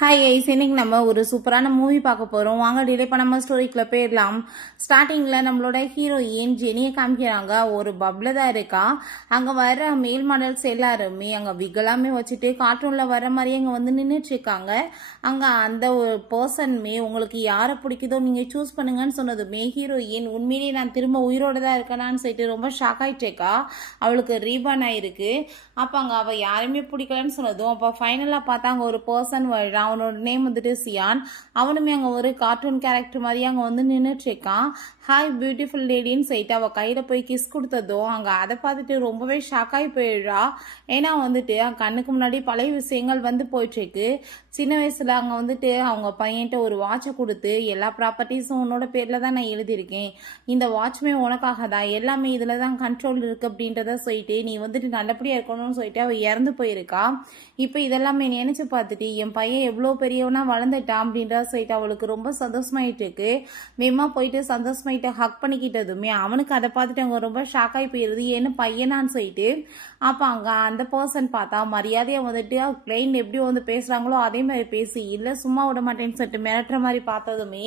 Hi ice, இன்னைக்கு நம்ம ஒரு சூப்பரான மூவி பார்க்க போகிறோம். வாங்க டிலே பண்ணாமல் ஸ்டோரிக்குள்ள போயிடலாம். ஸ்டார்டிங்கில் நம்மளோட ஹீரோயின் ஜெனியை காமிக்கிறாங்க. ஒரு பப்ல தான் இருக்கா. அங்கே வர மேல் மாடல்ஸ் எல்லாருமே அங்கே விகலாமே வச்சுட்டு கார்ட்டூனில் வர மாதிரி அங்கே வந்து நின்றுட்டு இருக்காங்க. அங்கே அந்த ஒரு பர்சனுமே உங்களுக்கு யாரை பிடிக்குதோ நீங்கள் சூஸ் பண்ணுங்கன்னு சொன்னதுமே ஹீரோயின் உண்மையிலேயே நான் திரும்ப உயிரோடு தான் இருக்கேனான்னு சொல்லிட்டு ரொம்ப ஷாக் ஆகிட்டு இருக்கா. அவளுக்கு ரீபான் ஆயிருக்கு. அப்போ அங்கே அவள் யாருமே பிடிக்கலன்னு சொன்னதும் அப்போ ஃபைனலாக பார்த்தா அங்கே ஒரு பர்சன் வர்றான். அவனோட நேம் வந்துட்டு சியான். அவனுமே அங்கே ஒரு கார்ட்டூன் கேரக்டர் மாதிரி அங்கே வந்து நின்றுட்டு இருக்கான். ஹாய் பியூட்டிஃபுல் லேடின்னு சொல்லிட்டு அவள் கையில் போய் கிஸ் கொடுத்ததும் அங்கே அதை பார்த்துட்டு ரொம்பவே ஷாக்காகி போயிடுறா. ஏன்னா வந்துட்டு கண்ணுக்கு முன்னாடி பழைய விஷயங்கள் வந்து போயிட்டுருக்கு. சின்ன வயசில் அங்கே வந்துட்டு அவங்க பையன்கிட்ட ஒரு வாட்சை கொடுத்து எல்லா ப்ராப்பர்ட்டிஸும் உன்னோட பேரில் தான் நான் எழுதியிருக்கேன், இந்த வாட்ச்மே உனக்காக தான், எல்லாமே இதில் தான் கண்ட்ரோல் இருக்குது அப்படின்றத சொல்லிட்டு நீ வந்துட்டு நல்லபடியாக இருக்கணும்னு சொல்லிட்டு அவள் இறந்து போயிருக்கா. இப்போ இதெல்லாமே நினைச்சு பார்த்துட்டு என் பையன் எவ்வளோ பெரியவனா வளர்ந்துட்டான் அப்படின்றத சொல்லிட்டு அவளுக்கு ரொம்ப சந்தோஷமாயிட்டு இருக்கு. மேமா போயிட்டு சந்தோஷமாயிட்டு ஹக் பண்ணிக்கிட்டதுமே அவனுக்கு அதை பார்த்துட்டு அவங்க ரொம்ப ஷாக் ஆகி போயிருது. ஏன்னு பையனான்னு சொல்லிட்டு அப்போ அங்கே அந்த பர்சன் பார்த்தா மரியாதையை வந்துட்டு பிளைன் எப்படி வந்து பேசுகிறாங்களோ அதே மாதிரி பேசி இல்லை சும்மா விட மாட்டேன்னு சொல்லிட்டு மிரட்டுற மாதிரி பார்த்ததுமே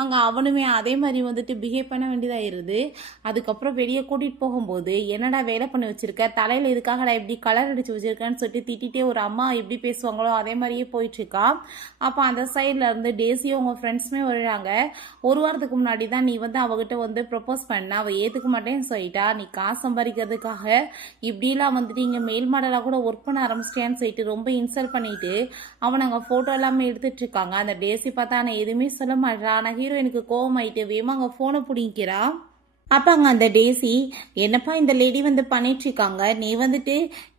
அங்கே அவனுமே அதே மாதிரி வந்துட்டு பிஹேவ் பண்ண வேண்டியதாகிருது. அதுக்கப்புறம் வெளியே கூட்டிகிட்டு போகும்போது என்னடா வேலை பண்ணி வச்சிருக்க, தலையில் இதுக்காகடா எப்படி கலர் அடிச்சு வச்சிருக்கேன்னு சொல்லிட்டு திட்டிகிட்டே ஒரு அம்மா எப்படி பேசுவாங்களோ அதே மாதிரியே போயிட்டுருக்கா. அப்போ அந்த சைடில் இருந்து டேசியும் உங்கள் ஃப்ரெண்ட்ஸுமே வருவாங்க. ஒரு வாரத்துக்கு முன்னாடி தான் நீ வந்து அவகிட்ட வந்து ப்ரப்போஸ் பண்ண, அவள் ஏற்றுக்க மாட்டேன்னு சொல்லிட்டா. நீ காசு சம்பாதிக்கிறதுக்காக இப்படிலாம் வந்துட்டு இங்கே மேல் மாடலாக கூட ஒர்க் பண்ண ஆரம்பிச்சிட்டேன்னு சொல்லிட்டு ரொம்ப இன்சல்ட் பண்ணிட்டு அவன் அங்கே ஃபோட்டோ எல்லாமே எடுத்துட்டு இருக்காங்க. அந்த டேசி பார்த்தா நான் எதுவுமே சொல்ல மாட்டேன். ஆனால் ஹீரோயினுக்கு கோவம் ஆயிட்டு வேமா அங்கே ஃபோனை பிடிக்கிறா. அப்போ அங்கே அந்த டேசி என்னப்பா இந்த லேடி வந்து பண்ணிட்டு இருக்காங்க, நீ வந்துட்டு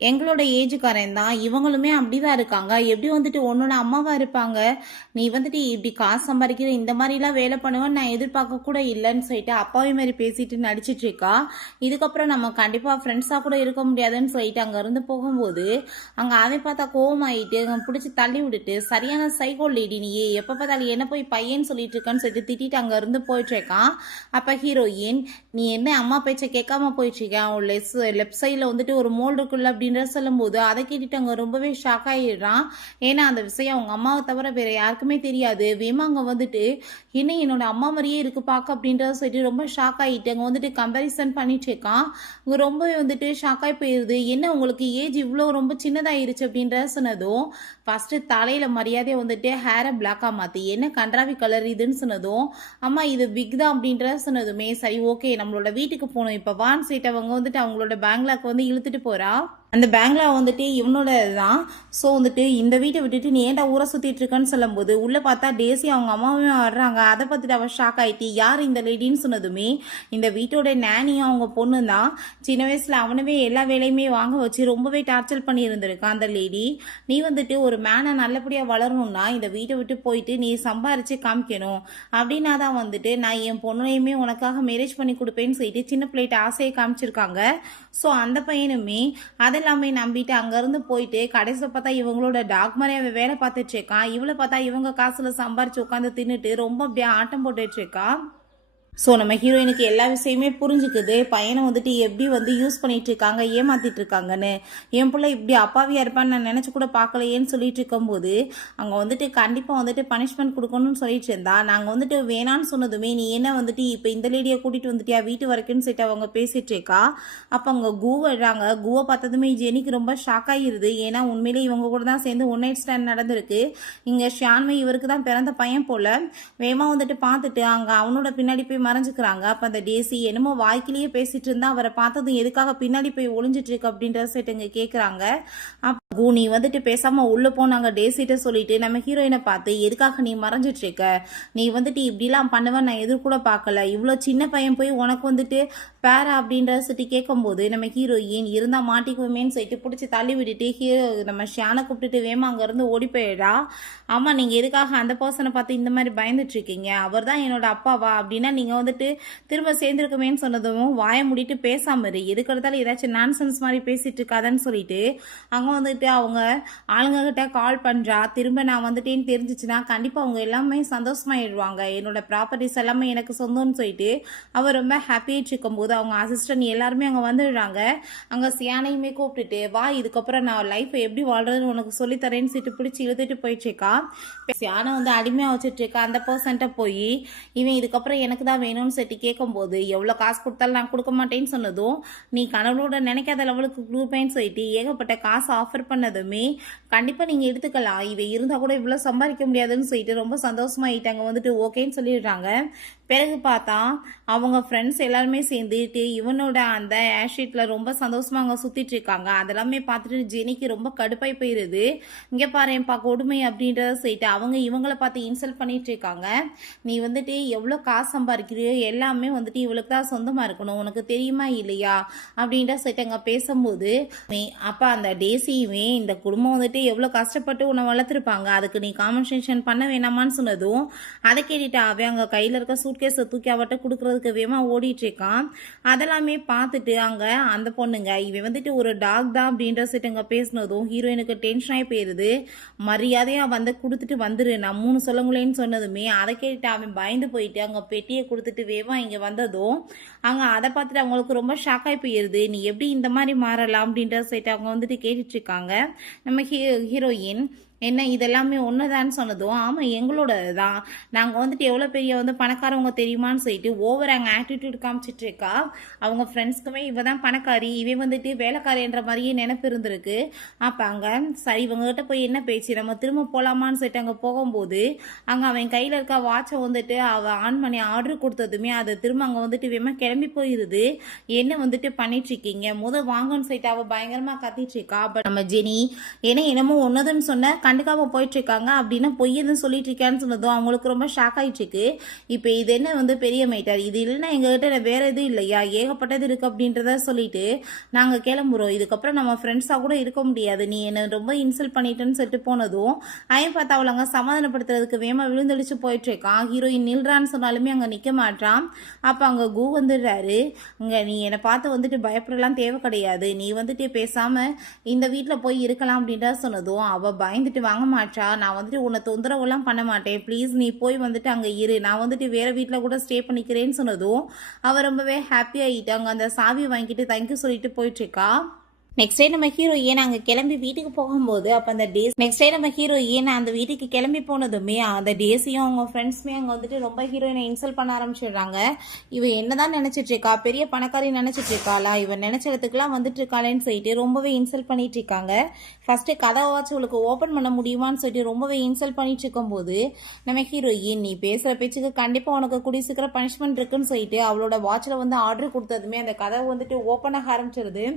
எங்களோட ஏஜுக்காரன் தான், இவங்களுமே அப்படிதான் இருக்காங்க, எப்படி வந்துட்டு உன்னோட அம்மாவா இருப்பாங்க, நீ வந்துட்டு இப்படி காசு சம்பாதிக்கிற இந்த மாதிரிலாம் வேலை பண்ணுவேன்னு நான் எதிர்பார்க்க கூட இல்லைன்னு சொல்லிட்டு அப்பாவே மாதிரி பேசிட்டு நடிச்சிட்டு இருக்கா. இதுக்கப்புறம் நம்ம கண்டிப்பாக ஃப்ரெண்ட்ஸாக கூட இருக்க முடியாதுன்னு சொல்லிட்டு அங்கேருந்து போகும்போது அங்கே அதை பார்த்தா கோவமாயிட்டு அங்கே பிடிச்சி தள்ளி விட்டுட்டு சரியான சைக்கோ லேடி நீயே எப்போ பார்த்தாலும் என்ன போய் பையன்னு சொல்லிட்டு இருக்கான்னு சொல்லிட்டு திட்டிட்டு அங்கேருந்து போயிட்டு இருக்கான். அப்போ ஹீரோயின் நீ என்ன அம்மா பேச்சை கேட்காம போயிட்டுருக்கேன், அவன் லெஃப்ட் சைடில் வந்துட்டு ஒரு மோல் இருக்குல்ல அப்படின்ற சொல்லும்போது அதை கேட்டுட்டு அங்கே ரொம்பவே ஷாக் ஆகிடுறான். ஏன்னா அந்த விஷயம் அவங்க அம்மாவை தவிர வேற யாருக்குமே தெரியாது. வேமா அங்கே வந்துட்டு என்ன என்னோட அம்மா மாதிரியே இருக்கு பார்க்க அப்படின்றத சொல்லிட்டு ரொம்ப ஷாக் ஆகிட்டு அங்கே வந்துட்டு கம்பேரிசன் பண்ணிட்டு இருக்கான். அங்கே ரொம்பவே வந்துட்டு ஷாக் ஆகி போயிடுது. என்ன உங்களுக்கு ஏஜ் இவ்வளோ ரொம்ப சின்னதாயிருச்சு அப்படின்ற சொன்னதும் ஃபர்ஸ்ட் தலையில மரியாதையை வந்துட்டு ஹேரை பிளாக்காக மாற்றி என்ன கன்றாவி கலர் இதுன்னு சொன்னதும் அம்மா இது பிக் தான் அப்படின்ற சொன்னதுமே சரி ஓகே நம்மளோட வீட்டுக்கு போகணும் இப்போ வான் சீட் அவங்க வந்துட்டு அவங்களோட பேங்லாக்கு வந்து இழுத்துட்டு போறா. அந்த பேங்க்ல வந்துட்டு இவனோட தான். ஸோ வந்துட்டு இந்த வீட்டை விட்டுட்டு நீ ஏன்டா ஊரை சுற்றிட்டு இருக்கன்னு சொல்லும்போது உள்ளே பார்த்தா டேசி அவங்க அம்மாவே வர்றாங்க. அதை பார்த்துட்டு அவள் ஷாக் ஆகிட்டு யார் இந்த லேடின்னு சொன்னதுமே இந்த வீட்டோட நேனியும் அவங்க பொண்ணு தான். சின்ன வயசில் அவனவே எல்லா வேலையுமே வாங்க வச்சு ரொம்பவே டார்ச்சர் பண்ணி இருந்திருக்கான் அந்த லேடி. நீ வந்துட்டு ஒரு மேனை நல்லபடியாக வளரணும்னா இந்த வீட்டை விட்டு போயிட்டு நீ சம்பாரிச்சு காமிக்கணும், அப்படின்னா தான் வந்துட்டு நான் என் பொண்ணையுமே உனக்காக மேரேஜ் பண்ணி கொடுப்பேன்னு சொல்லிட்டு சின்ன பிள்ளைகிட்ட ஆசையை காமிச்சிருக்காங்க. ஸோ அந்த பையனுமே அதெல்லாமே நம்பிட்டு அங்கேருந்து போயிட்டு கடைசியில் பார்த்தா இவங்களோட டாக் மாதிரி அவன் வேலை பார்த்துட்டு இருக்கான். இவளை பார்த்தா இவங்க காசுல சம்பாரிச்சு உட்காந்து தின்னுட்டு ரொம்ப அப்படியே ஆட்டம் போட்டுட்டு இருக்கான். ஸோ நம்ம ஹீரோயினுக்கு எல்லா விஷயமே புரிஞ்சுக்குது. பையனை வந்துட்டு எப்படி வந்து யூஸ் பண்ணிட்டு இருக்காங்க, ஏமாத்திட்டு இருக்காங்கன்னு. என் பிள்ளை இப்படி அப்பாவியா இருப்பான்னு நான் நினச்சி கூட பார்க்கலையேன்னு சொல்லிட்டு இருக்கும்போது அங்கே வந்துட்டு கண்டிப்பாக வந்துட்டு பனிஷ்மெண்ட் கொடுக்கணும்னு சொல்லிட்டு இருந்தா. நாங்கள் வந்துட்டு வேணான்னு சொன்னதுமே நீ என்ன வந்துட்டு இப்போ இந்த லேடியை கூட்டிகிட்டு வந்துட்டியா வீட்டு வரைக்கும்னு சொல்லிட்டு அவங்க பேசிட்டு இருக்கா. அப்போ அவங்க கூவிடுறாங்க. கூவை பார்த்ததுமே ஜெனிக்கு ரொம்ப ஷாக் ஆகிருது. ஏன்னா உண்மையிலே இவங்க கூட தான் சேர்ந்து ஒன் நைட் ஸ்டாண்ட் நடந்திருக்கு. இங்கே ஷான்மை இவருக்கு தான் பிறந்த பையன் போல. வேமா வந்துட்டு பார்த்துட்டு அங்கே அவனோட பின்னாடி போய் மறைஞ்சுக்கிறாங்க. அப்ப அந்த டேசி என்னமோ வாய்க்கிலேயே பேசிட்டு இருந்தா அவரை பார்த்ததும் எதுக்காக பின்னாடி போய் ஒளிஞ்சிட்டு இருக்கு அப்படின்ற செட்டுங்க கேட்குறாங்க. நீ வந்துட்டு பேசாம உள்ள போனாங்க டேசிட்ட சொல்லிட்டு நம்ம ஹீரோயினை பார்த்து எதுக்காக நீ மறைஞ்சிட்டு இருக்க, நீ வந்துட்டு இப்படிலாம் பண்ணுவேன் நான் எதிர்கூட பார்க்கல, இவ்வளோ சின்ன பையன் போய் உனக்கு வந்துட்டு பேரா அப்படின்ற சொல்லிட்டு கேட்கும்போது நம்ம ஹீரோயின் இருந்தா மாட்டிக்குவோமேன்னு சொல்லிட்டு பிடிச்சி தள்ளி விட்டுட்டு நம்ம ஷியானை கூப்பிட்டுட்டு வேமா அங்கேருந்து ஓடி போயிடா. ஆமாம் நீங்கள் எதுக்காக அந்த பர்சனை பார்த்து இந்த மாதிரி பயந்துட்டு இருக்கீங்க, அவர் தான் என்னோட அப்பாவா, அப்படின்னா நீங்கள் வந்துட்டு திரும்ப சேர்ந்துருக்குமேன்னு சொன்னதும் வாயை முடிட்டு பேசாம இரு, எதுக்கு எடுத்தாலும் ஏதாச்சும் நான்சென்ஸ் மாதிரி பேசிட்டு இருக்காதன்னு சொல்லிட்டு அங்கே வந்துட்டு வந்துட்டு அவங்க ஆளுங்க கிட்ட கால் பண்ணுறா, திரும்ப நான் வந்துட்டேன்னு தெரிஞ்சிச்சுன்னா கண்டிப்பாக அவங்க எல்லாமே சந்தோஷமாயிடுவாங்க, என்னோட ப்ராப்பர்ட்டிஸ் எல்லாமே எனக்கு சொந்தம்னு சொல்லிட்டு அவர் ரொம்ப ஹாப்பியாகிட்டு இருக்கும்போது அவங்க அசிஸ்டன்ட் எல்லாருமே அங்கே வந்துடுறாங்க. அங்கே சியானையுமே கூப்பிட்டுட்டு வா, இதுக்கப்புறம் நான் லைஃப்பை எப்படி வாழ்றதுன்னு உனக்கு சொல்லித்தரேன்னு சொல்லிட்டு பிடிச்சி இழுத்துட்டு போயிட்டுருக்கா. சியானை வந்து அடிமையாக வச்சுட்டு இருக்கா. அந்த பர்சன்ட்ட போய் இவன் இதுக்கப்புறம் எனக்கு தான் வேணும்னு சொல்லிட்டு கேட்கும்போது எவ்வளோ காசு கொடுத்தாலும் நான் கொடுக்க மாட்டேன்னு சொன்னதும் நீ கனவுளோட நினைக்காத லெவலுக்கு கொடுப்பேன்னு சொல்லிட்டு ஏகப்பட்ட காசு ஆஃபர் பண்ணதுமே கண்டிப்பாக நீங்கள் எடுத்துக்கலாம், இவன் இருந்தால் கூட இவ்வளோ சம்பாதிக்க முடியாதுன்னு சொல்லிட்டு ரொம்ப சந்தோஷமாயிட்டாங்க. வந்துட்டு ஓகேன்னு சொல்லிடுறாங்க. பிறகு பார்த்தா அவங்க ஃப்ரெண்ட்ஸ் எல்லாருமே சேர்ந்துட்டு இவனோட அந்த ஏர்ஷீட்டில் ரொம்ப சந்தோஷமாக அங்கே சுற்றிட்டு இருக்காங்க. அதெல்லாமே பார்த்துட்டு ஜெனிக்கு ரொம்ப கடுப்பாய் போயிடுது. இங்கே பாருப்பா கொடுமை அப்படின்றத சொல்லிட்டு அவங்க இவங்கள பார்த்து இன்சல்ட் பண்ணிட்டு இருக்காங்க. நீ வந்துட்டு எவ்வளோ காசு சம்பாதிக்கிறியோ எல்லாமே வந்துட்டு இவளுக்கு தான் சொந்தமாக இருக்கணும், உனக்கு தெரியுமா இல்லையா அப்படின்ற சொல்லிட்டு அங்கே பேசும்போது அப்போ அந்த டேசியுமே இந்த குடும்பம் வந்துட்டு எவ்வளோ கஷ்டப்பட்டு உன்னை வளர்த்துருப்பாங்க, அதுக்கு நீ காம்பன்சேஷன் பண்ண வேணாமான்னு சொன்னதும் அதை கேட்டுட்டு அவன் அங்கே கையில் இருக்க சூட்கேஸை தூக்கி அவட்ட கொடுக்கறதுக்கு வேமா ஓடிட்டு இருக்கான். அதெல்லாமே பார்த்துட்டு அங்கே அந்த பொண்ணுங்க இவன் வந்துட்டு ஒரு டாக் தான் அப்படின்ற சொல்லிட்டு அங்கே பேசினதும் ஹீரோயினுக்கு டென்ஷன் ஆகி போயிடுது. மரியாதையாக வந்து கொடுத்துட்டு வந்துரு, நான் 3 சொல்லுங்களேன்னு சொன்னதுமே அதை கேட்டு அவன் பயந்து போயிட்டு அங்கே பெட்டியை கொடுத்துட்டு வேமா இங்கே வந்ததும் அங்கே அதை பார்த்துட்டு அவங்களுக்கு ரொம்ப ஷாக் ஆகி போயிடுது. நீ எப்படி இந்த மாதிரி மாறலாம் அப்படின்ற சொல்லிட்டு அவங்க வந்துட்டு கேட்டுட்டு இருக்காங்க. நம்ம ஹீரோயின் என்ன இதெல்லாமே ஒன்றுதான்னு சொன்னதும் ஆமாம் எங்களோட தான், நாங்கள் வந்துட்டு எவ்வளோ பெரிய வந்து பணக்காரவங்க தெரியுமான்னு சொல்லிட்டு ஓவர் அங்கே ஆட்டிடியூட் காமிச்சிட்டு இருக்கா. அவங்க ஃப்ரெண்ட்ஸ்க்குமே இவ தான் பணக்காரி, இவன் வந்துட்டு வேலைக்காரின்ற மாதிரியே நினைப்பு இருந்திருக்கு. அப்போ அங்கே சரி இவங்ககிட்ட போய் என்ன பேச்சு நம்ம திரும்ப போகலாமான்னு சொல்லிட்டு அங்கே போகும்போது அங்கே அவன் கையில் இருக்க வாட்சை வந்துட்டு அவள் ஆன் பண்ணி ஆர்டர் கொடுத்ததுமே அதை திரும்ப அங்கே வந்துட்டு வேமா கிளம்பி போயிடுது. என்ன வந்துட்டு பண்ணிட்டு இருக்கீங்க வாங்கன்னு சொல்லிட்டு அவள் பயங்கரமாக கத்திட்டு இருக்கா. பட் நம்ம ஜெனி ஏன்னா என்னமோ ஒன்னதுன்னு சொன்ன கண்டுக்காம போயிட்டு இருக்காங்க அப்படின்னா பொய் எதுவும் சொல்லிட்டு இருக்கான்னு சொன்னதும் அவங்களுக்கு ரொம்ப ஷாக் ஆயிட்டு இருக்கு. இப்போ இது என்ன வந்து பெரிய மேட்டர், இது இல்லைன்னா எங்ககிட்ட வேற எதுவும் இல்லையா, ஏகப்பட்டது இருக்கு அப்படின்றத சொல்லிட்டு நாங்கள் கிளம்புறோம், இதுக்கப்புறம் நம்ம ஃப்ரெண்ட்ஸாக கூட இருக்க முடியாது, நீ என்னை ரொம்ப இன்சல்ட் பண்ணிட்டேன்னு சொல்லிட்டு போனதும் அயன் பார்த்தா அவளை அங்கே சமாதானப்படுத்துறதுக்கு வேமா விழுந்தடிச்சு போயிட்டு இருக்கான். ஹீரோயின் நில்றான்னு சொன்னாலுமே அங்கே நிற்க மாட்டான். அப்போ அங்கே கூ வந்துடுறாரு. இங்கே நீ என்னை பார்த்து வந்துட்டு பயப்படலாம் தேவை கிடையாது, நீ வந்துட்டு பேசாம இந்த வீட்டில் போய் இருக்கலாம் அப்படின்றத சொன்னதும் அவள் பயந்துட்டு வாங்க மாட்டா, நான் வந்துட்டு உன்னை தொந்தரவுலாம் பண்ண மாட்டேன், ப்ளீஸ் நீ போய் வந்துட்டு அங்கே இரு, நான் வந்துட்டு வேற வீட்டில் கூட ஸ்டே பண்ணிக்கிறேன்னு சொன்னதும் அவள் ரொம்பவே ஹாப்பி ஆகிட்டாங்க. அந்த சாவியை வாங்கிட்டு தேங்க்யூ சொல்லிட்டு போயிட்டு இருக்கா. நெக்ஸ்ட் டே நம்ம ஹீரோயின் அங்கே கிளம்பி வீட்டுக்கு போகும்போது அப்போ அந்த டேஸ் நெக்ஸ்ட் டே நம்ம ஹீரோயின் அந்த வீட்டுக்கு கிளம்பி போனதுமே அந்த டேஸையும் அவங்க ஃப்ரெண்ட்ஸுமே அங்கே வந்துட்டு ரொம்ப ஹீரோயினை இன்சல்ட் பண்ண ஆரம்பிச்சிடுறாங்க. இவன் என்னதான் நினைச்சிட்டு இருக்கா, பெரிய பணக்காரி நினைச்சிட்டு இருக்காளா, இவன் நினைச்ச இடத்துக்குலாம் வந்துட்டு இருக்காளேன்னு சொல்லிட்டு ரொம்பவே இன்சல்ட் பண்ணிட்டு இருக்காங்க. ஃபர்ஸ்ட் கதவாச்சும் உங்களுக்கு ஓப்பன் பண்ண முடியுமான்னு சொல்லிட்டு ரொம்பவே இன்சல்ட் பண்ணிட்டு இருக்கும்போது நம்ம ஹீரோயின் நீ பேசுகிற பேச்சுக்கு கண்டிப்பாக உனக்கு கூடிய சீக்கிரம் பனிஷ்மெண்ட் இருக்குன்னு சொல்லிட்டு அவளோட வாட்சில் வந்து ஆர்டர் கொடுத்ததுமே அந்த கதவை வந்துட்டு ஓப்பன் ஆக ஆரம்பிச்சிருது.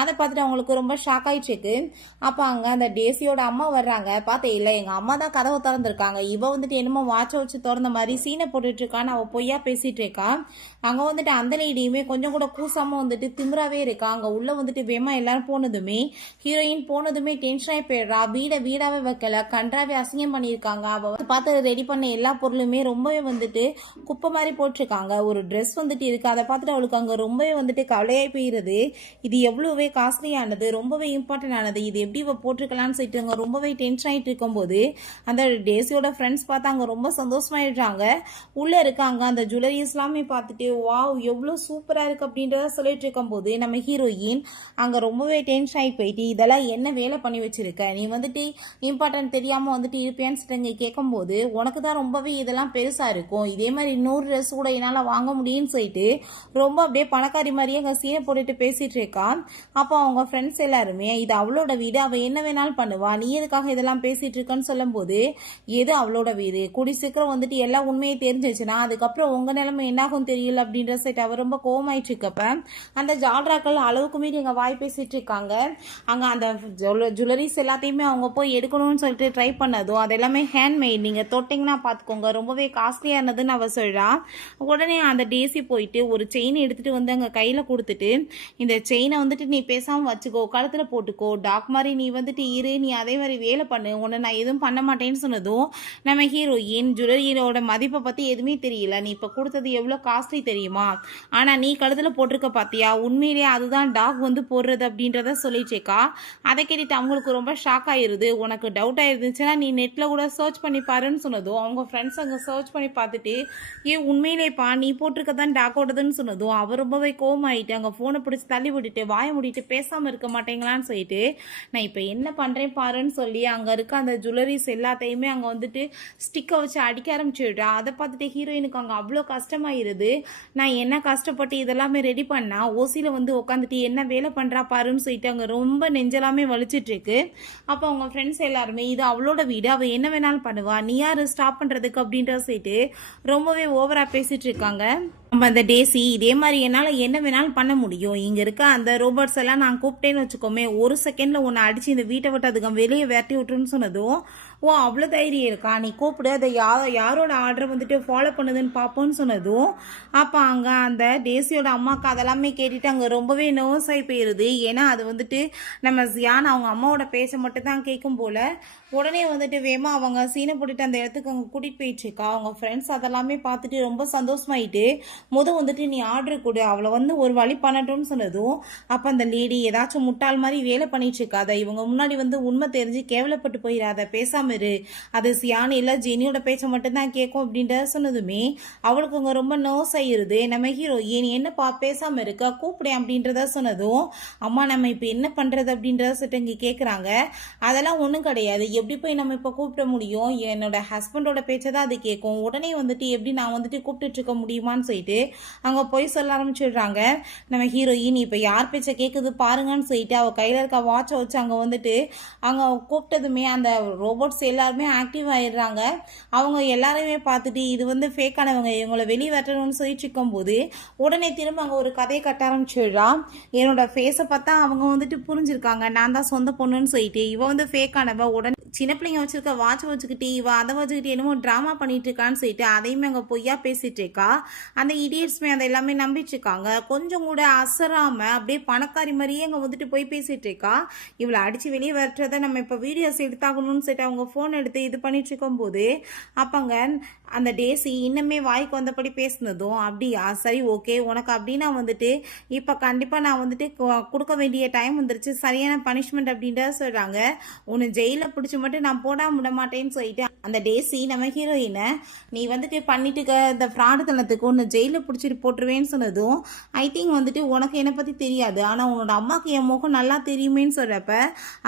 அதை பார்த்துட்டு அவங்களுக்கு ரொம்ப ஷாக் ஆயிட்டு இருக்கு. அப்போ அங்கே அந்த டேசியோட அம்மா வர்றாங்க. பார்த்தே இல்லை எங்கள் அம்மா தான் கதவை திறந்துருக்காங்க, இவ வந்துட்டு என்னமோ வாட்சை வச்சு திறந்த மாதிரி சீனை போட்டுட்டு இருக்கான்னு அவள் பொய்யா பேசிட்டு இருக்கா. அங்கே வந்துட்டு அந்த லேடியுமே கொஞ்சம் கூட கூசாமல் வந்துட்டு திமிராவே இருக்கா. அங்கே உள்ள வந்துட்டு வேமா எல்லாரும் போனதுமே ஹீரோயின் போனதுமே டென்ஷன் ஆகி போயிடுறா. வீடாவே வைக்கல, கன்றாவே அசிங்கம் பண்ணியிருக்காங்க. அவள் பார்த்து ரெடி பண்ண எல்லா பொருளுமே ரொம்பவே வந்துட்டு குப்பை மாதிரி போட்டிருக்காங்க. ஒரு ட்ரெஸ் வந்துட்டு இருக்கு, அதை பார்த்துட்டு அவளுக்கு அங்கே ரொம்பவே வந்துட்டு கவலையாகி போயிடுது. இது எவ்வளோவே காஸ்ட்லி ஆனது, ரொம்பவே இம்பார்ட்டன்ட் ஆனது, இது எப்படி இவ போட்டிருக்கலாம்னு சொல்லிட்டு அங்கே ரொம்பவே டென்ஷன் ஆகிட்டு இருக்கும்போது அந்த டேசியோட ஃப்ரெண்ட்ஸ் பார்த்து அங்கே ரொம்ப சந்தோஷமாயிடுறாங்க. உள்ளே இருக்காங்க அந்த ஜுவல்லரிஸ் எல்லாமே பார்த்துட்டு வாவ் எவ்வளோ சூப்பராக இருக்குது அப்படின்றத சொல்லிட்டு இருக்கும்போது நம்ம ஹீரோயின் அங்கே ரொம்பவே டென்ஷன் ஆகி போயிட்டு இதெல்லாம் என்ன வேலை பண்ணி வச்சிருக்க, நீ வந்துட்டு இம்பார்ட்டன்ட் தெரியாமல் வந்துட்டு இருப்பேன்னு சொல்லிட்டு கேட்கும்போது உனக்கு தான் ரொம்பவே இதெல்லாம் பெருசாக இருக்கும், இதே மாதிரி இன்னொரு ட்ரெஸ் கூட என்னால் வாங்க முடியும்னு சொல்லிட்டு ரொம்ப அப்படியே பணக்காரி மாதிரியே அங்கே சீனை போட்டுட்டு பேசிட்டு இருக்கான். அப்போ அவங்க ஃப்ரெண்ட்ஸ் எல்லாருமே இது அவளோட வீடு, அவள் என்ன வேணாலும் பண்ணுவா, நீ எதுக்காக இதெல்லாம் பேசிட்டு இருக்கன்னு சொல்லும் போது எது அவளோட வீடு, கூடி சீக்கிரம் வந்துட்டு எல்லா உண்மையை தெரிஞ்சிச்சுன்னா அதுக்கப்புறம் உங்க நிலைமை என்னாகும் தெரியல அப்படின்ற சைட் அவர் ரொம்ப கோவமாயிட்டு இருக்கப்ப அந்த ஜால்ராக்கள் அளவுக்கு மீறி எங்க வாய் பேசிட்டு இருக்காங்க. அங்க அந்த ஜுவல்லரிஸ் எல்லாத்தையுமே அவங்க போய் எடுக்கணும்னு சொல்லிட்டு ட்ரை பண்ணதும் அது எல்லாமே ஹேண்ட்மேட், நீங்க தொட்டிங்கன்னா பார்த்துக்கோங்க ரொம்பவே காஸ்ட்லியானதுன்னு அவ சொல்றா. உடனே அந்த டேசி போயிட்டு ஒரு செயின் எடுத்துட்டு வந்து அங்க கையில கொடுத்துட்டு இந்த செயினை வந்துட்டு நீ பேசாம வச்சுக்கோ, கழுத்தில் போட்டுக்கோ, டாக் மாதிரி நீ வந்துட்டு இரு, நீ அதே மாதிரி வேலை பண்ணு, உன்னை நான் எதுவும் பண்ண மாட்டேன்னு சொன்னதும் நம்ம ஹீரோயின் ஜுவல்லரியோட மதிப்பை பற்றி எதுவுமே தெரியல, நீ இப்போ கொடுத்தது எவ்வளோ காஸ்ட்லி தெரியுமா, ஆனால் நீ கழுத்தில் போட்டிருக்க பார்த்தியா, உண்மையிலேயே அதுதான் டாக் வந்து போடுறது அப்படின்றத சொல்லிச்சேக்கா. அதை கேட்டுட்டு அவங்களுக்கு ரொம்ப ஷாக் ஆயிருது. உனக்கு டவுட் ஆயிருந்துச்சுன்னா நீ நெட்டில் கூட சர்ச் பண்ணி பாருன்னு சொன்னதும் அவங்க ஃப்ரெண்ட்ஸ் அங்கே சர்ச் பண்ணி பார்த்துட்டு உண்மையிலேப்பா நீ போட்டிருக்க தான் டாக்கோடதுன்னு சொன்னதும் அவர் ரொம்பவே கோவமாயிட்டு அங்கே ஃபோனை பிடிச்சி தள்ளி விட்டுட்டு வாய முடிட்டு பேசாமல் இருக்க மாட்டேங்களான்னு சொல்லிட்டு நான் இப்போ என்ன பண்ணுறேன் பாருன்னு சொல்லி அங்கே இருக்க அந்த ஜுவல்லரிஸ் எல்லாத்தையுமே அங்கே வந்துட்டு ஸ்டிக்கை வச்சு அடிக்க ஆரம்பிச்சுட்டா. அதை பார்த்துட்டு ஹீரோயினுக்கு அங்கே அவ்வளோ கஷ்டமாயிருது. நான் என்ன கஷ்டப்பட்டு இதெல்லாமே ரெடி பண்ணா ஓசியில் வந்து உட்காந்துட்டு என்ன வேலை பண்ணுறா பாருன்னு சொல்லிட்டு அங்கே ரொம்ப நெஞ்சலாமே வலிச்சிட்டு இருக்கு. அப்போ அவங்க ஃப்ரெண்ட்ஸ் எல்லாருமே இது அவளோட வீடு, அவள் என்ன வேணாலும் பண்ணுவா, நீ யார் ஸ்டாப் பண்ணுறதுக்கு அப்படின்ற சொல்லிட்டு ரொம்பவே ஓவரா பேசிட்டு இருக்காங்க. நம்ம அந்த டேசி இதே மாதிரி என்னால் என்ன வேணாலும் பண்ண முடியும், இங்கே இருக்க அந்த ரோபோட்ஸ் எல்லாம் நான் கூப்பிட்டேன்னு வச்சுக்கோமே, ஒரு செகண்டில் உன்னை அடித்து இந்த வீட்டை விட்டு அதுக்கு வெளியே விரட்டி விட்டுருன்னு சொன்னதும் அவ்வளோ தைரியம் இருக்கா, நீ கூப்பிடு, அதை யாரோட ஆர்டரை வந்துட்டு ஃபாலோ பண்ணுதுன்னு பார்ப்போன்னு சொன்னதும் அப்போ அங்கே அந்த டேசியோட அம்மாவுக்கு அதெல்லாமே கேட்டுட்டு அங்கே ரொம்பவே நர்வஸ் ஆகி போயிடுது. ஏன்னா அது வந்துட்டு நம்ம ஜியான் அவங்க அம்மாவோட பேச மட்டும் தான் கேட்கும் போல். உடனே வந்துட்டு வேமா அவங்க சீனை போட்டுட்டு அந்த இடத்துக்கு அவங்க கூட்டிகிட்டு போயிடுச்சுக்கா. அவங்க ஃப்ரெண்ட்ஸ் அதெல்லாமே பார்த்துட்டு ரொம்ப சந்தோஷமாயிட்டு வந்துட்டு நீ ஆர்டர் கொடு, அவளை வந்து ஒரு வழி பண்ணட்டும்னு சொன்னதும் அப்போ அந்த லேடி ஏதாச்சும் முட்டாள் மாதிரி வேலை பண்ணிட்டு இருக்காத, இவங்க முன்னாடி வந்து உண்மை தெரிஞ்சு கேவலப்பட்டு போயிடாத, பேசாம இரு, அது சியானி இல்லை ஜெனியோட பேச்சை மட்டும்தான் கேட்கும் அப்படின்ற சொன்னதுமே அவளுக்கு அங்கே ரொம்ப நர்வஸ் ஆகிருது. நம்ம ஹீரோயின் என்னப்பா பேசாம இருக்க, கூப்பிடேன் அப்படின்றத சொன்னதும் அம்மா நம்ம இப்போ என்ன பண்றது அப்படின்றத சொல்லிட்டு இங்கே கேட்குறாங்க. அதெல்லாம் ஒன்றும் கிடையாது, எப்படி போய் நம்ம இப்போ கூப்பிட முடியும், என்னோட ஹஸ்பண்டோட பேச்சை தான் அது கேட்கும், உடனே வந்துட்டு எப்படி நான் வந்துட்டு கூப்பிட்டு இருக்க முடியுமான்னு சொல்லிட்டு அங்க போய் சொல்ல ஆரம்பிச்சிடுறாங்க. நம்ம ஹீரோயின் இப்ப யார் பேச்ச கேக்குது பாருங்கன்னு சொல்லிட்டு அவ கையில இருக்க வாட்சை வச்சு அங்க வந்துட்டு அங்க கூப்பிட்டதுமே அந்த ரோபோட்ஸ் எல்லாருமே ஆக்டிவ் ஆயிடுறாங்க. அவங்க எல்லாருமே பார்த்துட்டு இது வந்து ஃபேக்கானவங்க, இவங்களை வெளியே வரணும்னு சொல்லிட்டு இருக்கும் போது உடனே திரும்ப அங்க ஒரு கதையை கட்ட ஆரம்பிச்சிடுறா. என்னோட ஃபேஸை பார்த்தா அவங்க வந்துட்டு புரிஞ்சிருக்காங்க நான் தான் சொந்த பொண்ணுன்னு சொல்லிட்டு, இவ வந்து ஃபேக்கானவ, உடனே சின்ன பிள்ளைங்க வச்சிருக்க வாட்ச் வச்சுக்கிட்டு இவ அதை வச்சுக்கிட்டு என்னமோ ட்ராமா பண்ணிட்டு இருக்கான்னு சொல்லிட்டு அதையுமே அங்கே பொய்யா பேசிட்டு இருக்கா. அந்த இடியட்ஸ்மே அதை எல்லாமே நம்பிட்டு இருக்காங்க. கொஞ்சம் கூட அசராம அப்படியே பணக்காரி மாதிரியே அங்கே வந்துட்டு போய் பேசிட்டு இருக்கா. இவளை அடிச்சு வெளியே வரத நம்ம இப்போ வீடியோஸ் எடுத்தாகணும்னு சொல்லிட்டு அவங்க ஃபோன் எடுத்து இது பண்ணிட்டு இருக்கும் போது அப்பங்க அந்த டேசி இன்னுமே வாய்க்கு வந்தபடி பேசினதும் அப்படியா சரி ஓகே உனக்கு அப்படின்னா வந்துட்டு இப்போ கண்டிப்பாக நான் வந்துட்டு கொடுக்க வேண்டிய டைம் வந்துருச்சு, சரியான பனிஷ்மெண்ட் அப்படின்றத சொல்கிறாங்க. உன்னை ஜெயிலில் பிடிச்சி மட்டும் நான் போடாம விட மாட்டேன்னு சொல்லிட்டு அந்த டேசி நம்ம ஹீரோயினை நீ வந்துட்டு பண்ணிட்டு இந்த ஃப்ராடு தனத்துக்கு ஒன்று ஜெயிலில் பிடிச்சிட்டு போட்டுருவேன்னு சொன்னதும் ஐ திங்க் வந்துட்டு உனக்கு என்னை பற்றி தெரியாது, ஆனால் உன்னோட அம்மாவுக்கு என் முகம் நல்லா தெரியுமேன்னு சொல்கிறப்ப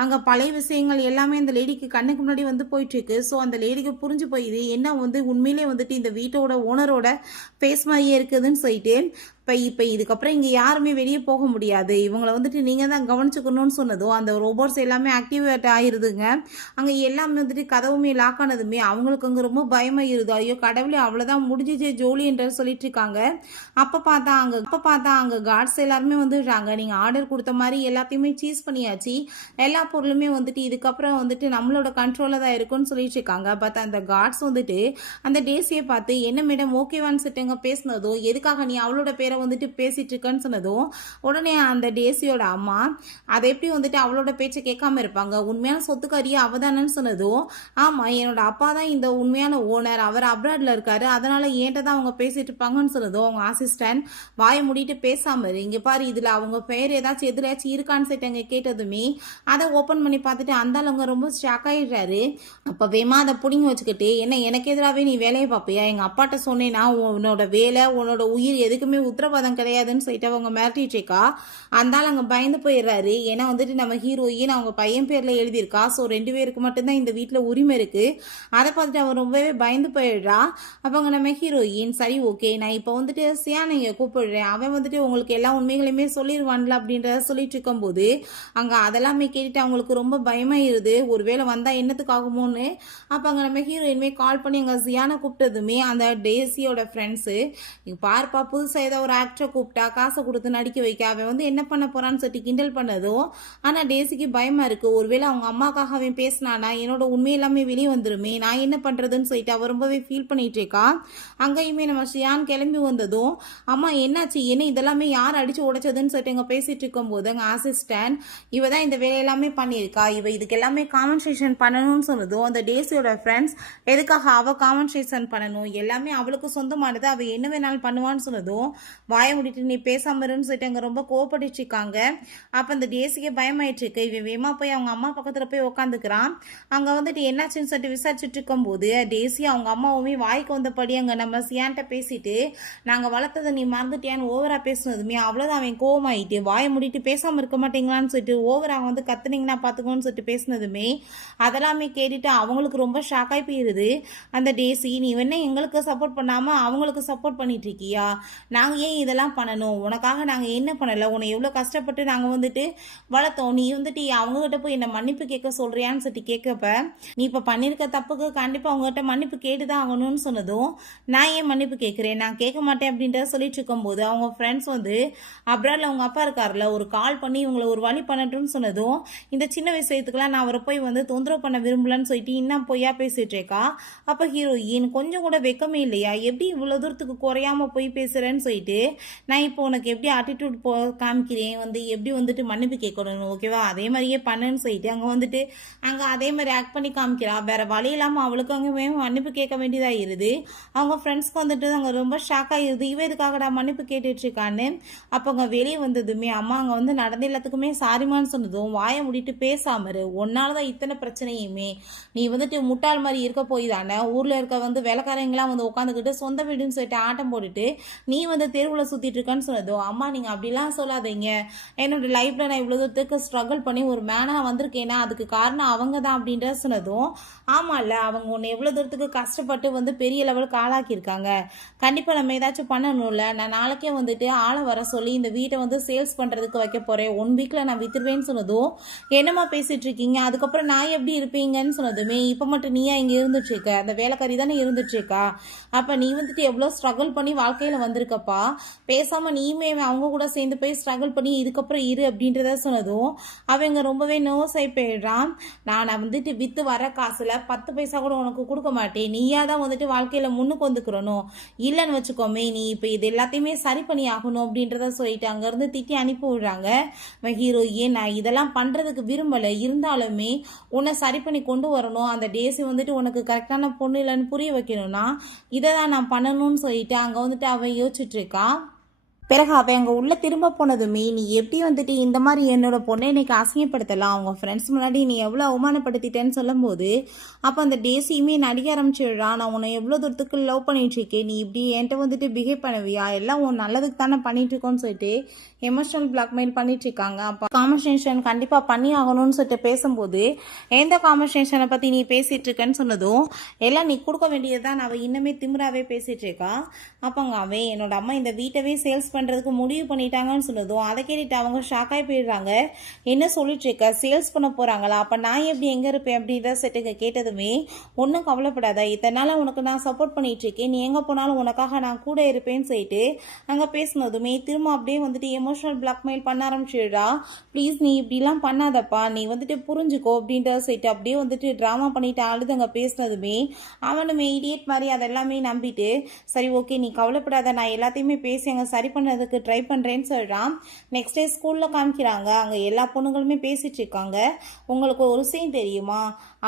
அங்கே பழைய விஷயங்கள் எல்லாமே அந்த லேடிக்கு கண்ணுக்கு முன்னாடி வந்து போயிட்டுருக்கு. ஸோ அந்த லேடிக்கு புரிஞ்சு போயிது என்ன வந்து உண்மையிலே வந்துட்டு இந்த வீட்டோட ஓனரோட ஃபேஸ் மாதிரியே இருக்குதுன்னு சொல்லிட்டு இப்போ இதுக்கப்புறம் இங்கே யாருமே வெளியே போக முடியாது, இவங்களை வந்துட்டு நீங்கள் தான் கவனிச்சுக்கணும்னு சொன்னதும் அந்த ரோபோட்ஸ் எல்லாமே ஆக்டிவேட் ஆகிருதுங்க. அங்கே எல்லாமே வந்துட்டு கதவுமே லாக் ஆனதுமே அவங்களுக்கு அங்கே ரொம்ப பயமாயிருது. ஐயோ கடவுளே அவ்வளோதான் முடிஞ்சிச்சு ஜோலி என்று சொல்லிட்டு இருக்காங்க. அப்போ பார்த்தா அங்கே கார்ட்ஸ் எல்லாருமே வந்துடுறாங்க. நீங்கள் ஆர்டர் கொடுத்த மாதிரி எல்லாத்தையுமே சீஸ் பண்ணியாச்சு, எல்லா பொருளுமே வந்துட்டு இதுக்கப்புறம் வந்துட்டு நம்மளோட கண்ட்ரோலில் தான் இருக்குன்னு சொல்லிட்டு இருக்காங்க. பட் அந்த கார்ட்ஸ் வந்துட்டு அந்த டேசியை பார்த்து என்ன மேடம் ஓகேவான்னு சொல்லிட்டுங்க பேசினதும் எதுக்காக நீ அவளோட பேரை வந்துட்டு பேசிட்டு இருக்கன்னு சொன்னதும் உடனே அந்த டேசியோட அம்மா அதை எப்படி வந்துட்டு அவளோட பேச்சை கேட்காம இருப்பாங்க, உண்மையான சொத்துக்காரியா அவதானன்னு சொன்னதும் ஆமா என்னோட அப்பா தான் இந்த உண்மையான ஓனர், அவர் அப்ராட்ல இருக்காரு, அதனால ஏன்ட்ட தான் அவங்க பேசிட்டு இருப்பாங்கன்னு சொன்னதும் அவங்க அசிஸ்டன்ட் வாயை மூடிட்டு பேசாம இரு, இங்க பாரு இதுல அவங்க பெயர் ஏதாச்சும் எதிராச்சும் இருக்கான்னு சொல்லிட்டு கேட்டதுமே அதை ஓபன் பண்ணி பார்த்துட்டு அந்த அவங்க ரொம்ப ஷாக் ஆயிடுறாரு. அப்ப வேமா அதை புடிங்கி வச்சுக்கிட்டு என்ன எனக்கு எதிராகவே நீ வேலையை பார்ப்பியா, எங்க அப்பாட்ட சொன்னேன்னா உன்னோட வேலை உன்னோட உயிர் எதுக்குமே உத்தரவாதம் கிடையாதுன்னு சொல்லிட்டு அவங்க மிரட்டிச்சேக்கா. அந்தாலும் அங்கே பயந்து போயிடுறாரு. ஏன்னா வந்துட்டு நம்ம ஹீரோயின் அவங்க பையன் பேரில் எழுதியிருக்கா. ஸோ 2 பேருக்கு மட்டும்தான் இந்த வீட்டில் உரிமை இருக்குது. அதை பார்த்துட்டு அவன் ரொம்பவே பயந்து போயிடுறா. அப்போ அங்கே நம்ம ஹீரோயின் சரி ஓகே நான் இப்போ வந்துட்டு சியானையை கூப்பிடுறேன், அவன் வந்துட்டு உங்களுக்கு எல்லா உண்மைகளையுமே சொல்லிடுவான்ல அப்படின்றத சொல்லிட்டு இருக்கும்போது அங்கே அதெல்லாமே கேட்டுட்டு அவங்களுக்கு ரொம்ப பயமாயிருது, ஒருவேளை வந்தால் என்னத்துக்கு ஆகுமோன்னு. அப்போ அங்கே நம்ம ஹீரோயின்மே கால் பண்ணி அங்கே சியானை கூப்பிட்டதுமே அந்த டேசியோட ஃப்ரெண்ட்ஸு பார்ப்பா புதுசாக ஏதோ ஒரு ஒரு ஆக்டரை கூப்பிட்டா காசை கொடுத்து நடிக்க வைக்க அவன் வந்து என்ன பண்ண போறான்னு சொல்லிட்டு கிண்டல் பண்ணதும் ஆனால் டேசிக்கு பயமா இருக்கு. ஒருவேளை அவங்க அம்மாக்காக அவன் பேசினானா என்னோட உண்மை எல்லாமே வெளியே வந்துருமே, நான் என்ன பண்றதுன்னு சொல்லிட்டு அவ ரொம்பவே ஃபீல் பண்ணிட்டு இருக்கா. அங்கேயுமே நம்ம ஷியான் கிளம்பி வந்ததும் அம்மா என்னாச்சு, என்ன இதெல்லாமே யார் அடிச்சு உடைச்சதுன்னு சொல்லிட்டு இங்கே பேசிட்டு இருக்கும்போது எங்கள் அசிஸ்டன்ட் இவ தான் இந்த வேலையெல்லாமே பண்ணியிருக்கா, இவ இதுக்கு எல்லாமே காம்பன்சேஷன் பண்ணணும்னு சொன்னதும் அந்த டேசியோட ஃப்ரெண்ட்ஸ் எதுக்காக அவ காம்பன்சேஷன் பண்ணணும், எல்லாமே அவளுக்கு சொந்தமானது, அவ என்ன வேணாலும் பண்ணுவான்னு சொன்னதும் வாய முடிட்டு நீ பேசாம இருன்னு சொல்லிட்டு அங்கே ரொம்ப கோவப்பட்டு இருக்காங்க. அப்போ அந்த டேசிக்கே பயமாயிட்டு இருக்கு. இவன் வேமா போய் அவங்க அம்மா பக்கத்தில் போய் உட்காந்துக்கிறான். அங்கே வந்துட்டு என்னாச்சுன்னு சொல்லிட்டு விசாரிச்சுட்டு இருக்கும்போது டேசி அவங்க அம்மாவுமே வாய்க்கு வந்தபடி அங்கே நம்ம சியான்ட்ட பேசிட்டு நாங்கள் வளர்த்ததை நீ மறந்துட்டியான்னு ஓவரா பேசுனதுமே அவ்வளோதான் அவன் கோவமாயிட்டு வாயை முடிட்டு பேசாமல் இருக்க மாட்டீங்களான்னு சொல்லிட்டு ஓவரா வந்து கத்துனீங்கன்னா பார்த்துக்கோன்னு சொல்லிட்டு பேசினதுமே அதெல்லாமே கேட்டுட்டு அவங்களுக்கு ரொம்ப ஷாக்காய் போயிருது. அந்த டேசி நீ என்ன எங்களுக்கு சப்போர்ட் பண்ணாமல் அவங்களுக்கு சப்போர்ட் பண்ணிட்டு இருக்கியா, நாங்கள் ஏன் இதெல்லாம் பண்ணணும், உனக்காக நாங்கள் என்ன பண்ணலை, உன்னை எவ்வளோ கஷ்டப்பட்டு நாங்கள் வந்துட்டு வளர்த்தோம், நீ வந்துட்டு அவங்ககிட்ட போய் என்ன மன்னிப்பு கேட்க சொல்றியான்னு சொல்லிட்டு கேட்கப்ப நீ இப்போ பண்ணியிருக்க தப்புக்கு கண்டிப்பாக அவங்ககிட்ட மன்னிப்பு கேட்டு தான் ஆகணும்னு சொன்னதும் நான் ஏன் மன்னிப்பு கேட்குறேன், நான் கேட்க மாட்டேன் அப்படின்றத சொல்லிட்டு இருக்கும்போது அவங்க ஃப்ரெண்ட்ஸ் வந்து அப்ராட்ல அவங்க அப்பா இருக்காருல ஒரு கால் பண்ணி இவங்களை ஒரு வழி பண்ணட்டும்னு சொன்னதும் இந்த சின்ன விஷயத்துக்குலாம் நான் அவரை போய் வந்து தொந்தரவு பண்ண விரும்பலன்னு சொல்லிட்டு இன்னும் பொய்யா பேசிட்டு இருக்கா. அப்போ ஹீரோயின் கொஞ்சம் கூட வெக்கமே இல்லையா, எப்படி இவ்வளோ தூரத்துக்கு குறையாம போய் பேசுறேன்னு சொல்லிட்டு நான் இப்போ உனக்கு எப்படி ஆட்டிடியூட் காமிக்கிறேன், வந்து எப்படி வந்துட்டு மன்னிப்பு கேட்கணும் ஓகேவா, அதே மாதிரியே பண்ணுன்னு சொல்லிட்டு அங்கே வந்துட்டு அங்கே அதே மாதிரி ஆக்ட் பண்ணி காமிக்கிறா. வேற வழி இல்லாமல் அவளுக்கு அங்கே மன்னிப்பு கேட்க வேண்டியதாக இருது. அவங்க ஃப்ரெண்ட்ஸ்க்கு வந்துட்டு அங்கே ரொம்ப ஷாக் ஆகிருது, இவ இதுக்காகடா மன்னிப்பு கேட்டுட்டு இருக்கான்னு. அப்போ அங்கே வெளியே வந்ததுமே அம்மா அங்கே வந்து நடந்த எல்லாத்துக்குமே சாரிமான்னு சொன்னதும் வாயை முடிட்டு பேசாமரு, ஒன்னால தான் இத்தனை பிரச்சனையுமே, நீ வந்துட்டு முட்டாள் மாதிரி இருக்க போய் தானே ஊரில் இருக்க வந்து வேலைக்காரங்களாம் வந்து உட்காந்துக்கிட்டு சொந்த வீடுன்னு சொல்லிட்டு ஆட்டம் போட்டுட்டு நீ வந்து தெருவில் சுற்றிட்டு இருக்கன்னு சொன்னதும் அம்மா நீங்கள் அப்படிலாம் சொல்லாதீங்க, என்னோட லைஃப்பில் நான் இவ்வளோ தூரத்துக்கு ஸ்ட்ரகிள் பண்ணி ஒரு மேனாக வந்திருக்கேன்னா அதுக்கு காரணம் அவங்க தான் அப்படின்ற சொன்னதும் ஆமாம்ல, அவங்க ஒன்று எவ்வளோ தூரத்துக்கு கஷ்டப்பட்டு வந்து பெரிய லெவலுக்கு ஆளாக்கியிருக்காங்க, கண்டிப்பாக நம்ம ஏதாச்சும் பண்ணணும்ல, நான் நாளைக்கே வந்துட்டு ஆளை வர சொல்லி இந்த வீட்டை வந்து சேல்ஸ் பண்ணுறதுக்கு வைக்க போகிறேன், 1 வீக்கில் நான் வித்துருவேன்னு சொன்னதும் என்னம்மா பேசிகிட்டு இருக்கீங்க, அதுக்கப்புறம் நான் எப்படி இருப்பீங்கன்னு சொன்னதுமே இப்போ மட்டும் நீயா இங்கே இருந்துட்டுருக்க, அந்த வேலைக்காரி தானே இருந்துட்டுருக்கா, அப்போ நீ வந்துட்டு எவ்வளோ ஸ்ட்ரகிள் பண்ணி வாழ்க்கையில் வந்திருக்கப்பா, பேசாமல் நீயுமே அவங்க கூட சேர்ந்து போய் ஸ்ட்ரகிள் பண்ணி இதுக்கப்புறம் இரு அப்படின்றத சொன்னதும் அவங்க ரொம்பவே நர்வஸ் ஆகி போயிடுறான். நான் வந்துட்டு விற்று வர காசில் 10 பைசா கூட உனக்கு கொடுக்க மாட்டேன், நீயா தான் வந்துட்டு வாழ்க்கையில் முன்னுக்கு வந்துக்கிறணும், இல்லைன்னு வச்சுக்கோமே நீ இப்போ இது எல்லாத்தையுமே சரி பண்ணி ஆகணும் அப்படின்றத சொல்லிட்டு அங்கேருந்து திட்டி அனுப்பி விடுறாங்க. ஹீரோயின் நான் இதெல்லாம் பண்ணுறதுக்கு விரும்பலை, இருந்தாலுமே உன்னை சரி பண்ணி கொண்டு வரணும், அந்த டேசி வந்துட்டு உனக்கு கரெக்டான பொண்ணு இல்லைன்னு புரிய வைக்கணும்னா இதை தான் நான் பண்ணணும்னு சொல்லிட்டு அங்கே வந்துட்டு அவன் யோசிச்சுட்டு இருக்கா. பிறகு அவன் அங்கே உள்ளே திரும்ப போனதுமே நீ எப்படி வந்துட்டு இந்த மாதிரி என்னோட பொண்ணை இன்னைக்கு அசிங்கப்படுத்தலாம், அவங்க ஃப்ரெண்ட்ஸ் முன்னாடி நீ எவ்வளோ அவமானப்படுத்திட்டேன்னு சொல்லும்போது அப்போ அந்த டேசியுமே நடிக்க ஆரம்பிச்சிடுறா, நான் உன்னை எவ்வளோ தூரத்துக்கு லவ் பண்ணிட்டு இருக்கேன், நீ இப்படி என்கிட்ட வந்துட்டு பிஹேவ் பண்ணுவியா, எல்லாம் உன் நல்லதுக்கு தானே பண்ணிட்டு இருக்கோன்னு சொல்லிட்டு எமோஷனல் பிளாக்மெயில் பண்ணிட்டு இருக்காங்க. அப்போ காம்பன்சேஷன் கண்டிப்பாக பண்ணி ஆகணும்னு சொல்லிட்டு பேசும்போது எந்த காம்பன்சேஷனை பற்றி நீ பேசிட்டு இருக்கேன்னு சொன்னதும் எல்லாம் நீ கொடுக்க வேண்டியதுதான், அவள் இன்னுமே திமிராவே பேசிட்டு இருக்கா. அப்போங்க அவன் என்னோட அம்மா இந்த வீட்டவே சேல்ஸ் பண்ணுறதுக்கு முடிவு பண்ணிட்டாங்கன்னு சொன்னதும் அதை கேட்டுட்டு அவங்க ஷாக்காகி போயிடுறாங்க. என்ன சொல்லிட்டு இருக்க, சேல்ஸ் பண்ண போகிறாங்களா, அப்போ நான் எப்படி எங்கே இருப்பேன் அப்படின்ற செட்டுங்க கேட்டதுமே ஒன்றும் கவலைப்படாத, இதனால் உனக்கு நான் சப்போர்ட் பண்ணிட்டு இருக்கேன், நீ எங்கே போனாலும் உனக்காக நான் கூட இருப்பேன்னு சொல்லிட்டு அங்கே பேசினதுமே திரும்ப அப்படியே வந்துட்டு எமோஷனல் பிளாக்மெயில் பண்ண ஆரம்பிச்சிடுறா. ப்ளீஸ் நீ இப்படிலாம் பண்ணாதப்பா, நீ வந்துட்டு புரிஞ்சுக்கோ அப்படின்ற சொல்லிட்டு அப்படியே வந்துட்டு ட்ராமா பண்ணிட்டு அழுது அங்கே பேசினதுமே அவனுமே இடியட் மாதிரி அதெல்லாமே நம்பிட்டு சரி ஓகே நீ கவலைப்படாத, நான் எல்லாத்தையுமே பேசி அங்கே சரி பண்ணதுக்கு ட்ரை பண்ணுறேன்னு சொல்கிறான். நெக்ஸ்ட் டே ஸ்கூலில் காமிக்கிறாங்க, அங்கே எல்லா பொண்ணுங்களுமே பேசிட்டு இருக்காங்க. உங்களுக்கு ஒரு விஷயம் தெரியுமா,